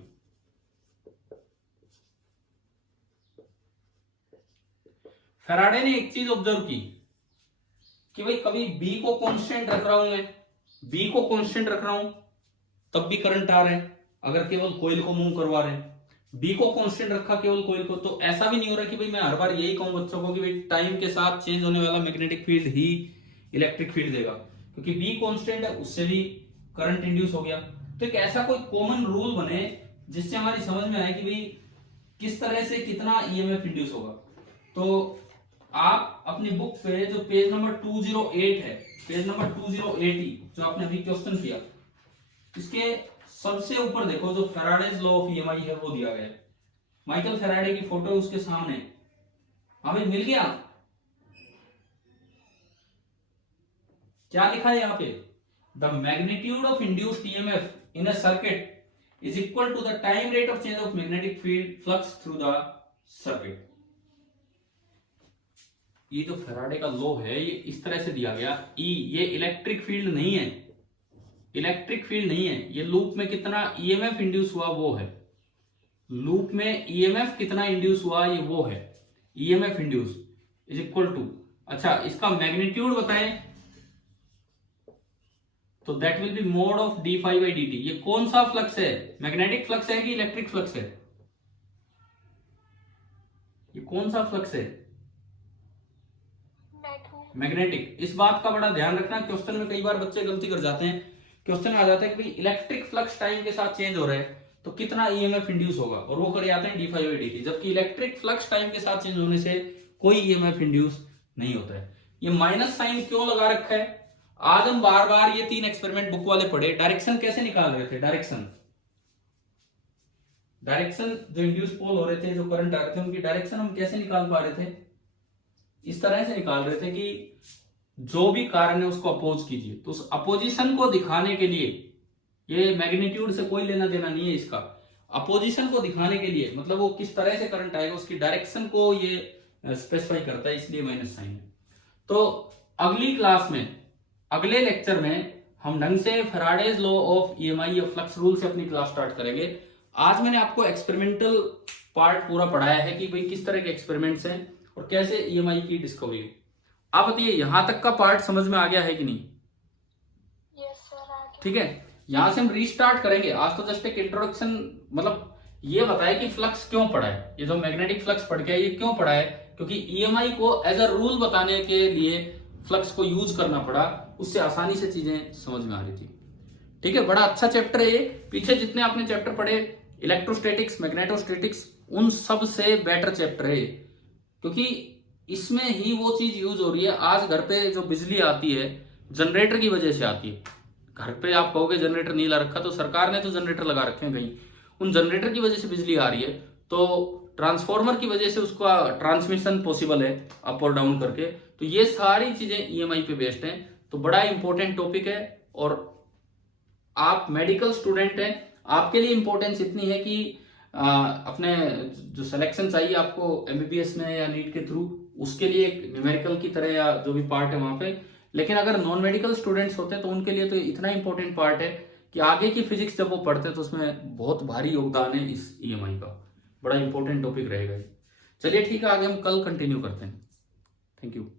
Faraday ने एक चीज ऑब्जर्व की कि भाई कभी बी को कांस्टेंट रख रहा हूं मैं, बी को कांस्टेंट रख रहा हूं तब भी करंट आ रहे हैं, अगर केवल कोयल को मूव करवा रहे हैं। बी को कांस्टेंट रखा केवल कोयल को, तो ऐसा भी नहीं हो रहा कि भाई मैं हर बार यही कहूं बच्चों को कि भाई टाइम के साथ चेंज होने वाला मैग्नेटिक फील्ड ही इलेक्ट्रिक फील्ड देगा, क्योंकि बी कांस्टेंट है, उससे भी करंट इंड्यूस हो गया। तो एक ऐसा कोई कॉमन रूल बने जिससे हमारी समझ में आए कि भाई किस तरह से कितना ईएमएफ इंड्यूस होगा। तो आप अपनी बुक पे जो पेज नंबर 208 है, पेज नंबर 208 जो आपने अभी क्वेश्चन किया, इसके सबसे ऊपर देखो जो फैराडेज लॉ ऑफ ईएमआई है वो दिया गया है। माइकल फैराडे की फोटो उसके सामने। हाँ भाई मिल गया? क्या लिखा है यहाँ पे? The magnitude of induced EMF in a circuit is equal to the time rate of change of magnetic field flux through the circuit. ये जो फैराडे का लॉ है ये इस तरह से दिया गया। ई ये इलेक्ट्रिक फील्ड नहीं है, इलेक्ट्रिक फील्ड नहीं है, ये लूप में कितना ईएमएफ इंड्यूस हुआ वो है। लूप में ईएमएफ कितना इंड्यूस हुआ ये वो है। EMF induce is equal to, अच्छा इसका मैग्नीट्यूड बताएं तो that will be mod of d five by d t. ये कौन सा फ्लक्स है? मैग्नेटिक फ्लक्स है कि इलेक्ट्रिक फ्लक्स है? ये कौन सा फ्लक्स है? मैग्नेटिक। इस बात का बड़ा ध्यान रखना, क्वेश्चन में कई बार बच्चे गलती कर जाते हैं। क्वेश्चन आ जाता है कि भाई इलेक्ट्रिक फ्लक्स टाइम के साथ चेंज हो रहा है तो कितना ईएमएफ इंड्यूस होगा, और वो कर जाते हैं D five by d T, जबकि इलेक्ट्रिक फ्लक्स टाइम के साथ चेंज होने से कोई ईएमएफ इंड्यूस नहीं होता है। ये माइनस साइन क्यों लगा रखा है? आज हम बार बार ये 3 एक्सपेरिमेंट बुक वाले पढ़े। डायरेक्शन कैसे निकाल रहे थे? डायरेक्शन जो इंड्यूस पोल हो रहे थे, जो करंट आ रहे थे, उनकी डायरेक्शन हम कैसे निकाल पा रहे थे? इस तरह से निकाल रहे थे कि जो भी कारण है उसको अपोज कीजिए। तो उस अपोजिशन को दिखाने के लिए, ये मैग्नीट्यूड से कोई लेना देना नहीं है इसका, अपोजिशन को दिखाने के लिए, मतलब वो किस तरह से करंट आएगा उसकी डायरेक्शन को ये स्पेसिफाई करता है, इसलिए माइनस साइन है। तो अगली क्लास में, अगले लेक्चर में हम ढंग से फैराडेज लॉ ऑफ ईएमआई या फ्लक्स रूल से अपनी क्लास स्टार्ट करेंगे। आज मैंने आपको एक्सपेरिमेंटल पार्ट पूरा पढ़ाया है कि भाई किस तरह के एक्सपेरिमेंट्स हैं और कैसे ईएमआई की डिस्कवरी। आप बताइए यहां तक का पार्ट समझ में आ गया है कि नहीं? Yes sir. ठीक है, यहां से हम रीस्टार्ट करेंगे। आज तो जस्ट एक इंट्रोडक्शन, मतलब ये बताया कि फ्लक्स क्यों पढ़ा है, ये जो मैग्नेटिक फ्लक्स पढ़ के ये क्यों पढ़ा है, क्योंकि ईएमआई को एज अ रूल बताने के लिए फ्लक्स को यूज करना पड़ा, उससे आसानी से चीजें समझ में आ रही थी। ठीक है, बड़ा अच्छा चैप्टर है ये। पीछे जितने आपने चैप्टर पढ़े, इलेक्ट्रोस्टैटिक्स, मैग्नेटोस्टैटिक्स, उन सब से बेटर चैप्टर है, क्योंकि इसमें ही वो चीज यूज हो रही है। आज घर पे जो बिजली आती है जनरेटर की वजह से आती है। घर पे आप कहोगे जनरेटर नहीं ला रखा, तो सरकार ने तो जनरेटर लगा रखे हैं कहीं, उन जनरेटर की वजह से बिजली आ रही है। तो ट्रांसफॉर्मर की वजह से उसका ट्रांसमिशन पॉसिबल है अप और डाउन करके। तो ये सारी चीजें ईएमआई पे बेस्ड हैं। तो बड़ा इंपॉर्टेंट टॉपिक है, और आप मेडिकल स्टूडेंट हैं, आपके लिए इंपॉर्टेंस इतनी है कि अपने जो सिलेक्शन चाहिए आपको एमबीबीएस में या नीट के थ्रू, उसके लिए एक न्यूमेरिकल की तरह या जो भी पार्ट है वहां पे। लेकिन अगर नॉन मेडिकल स्टूडेंट्स होते हैं तो उनके लिए तो इतना इंपॉर्टेंट पार्ट है कि आगे की फिजिक्स जब वो पढ़ते हैं तो उसमें बहुत भारी योगदान है इस ईएमआई का। बड़ा इंपॉर्टेंट टॉपिक रहेगा। चलिए ठीक है, आगे हम कल कंटिन्यू करते हैं। Thank you.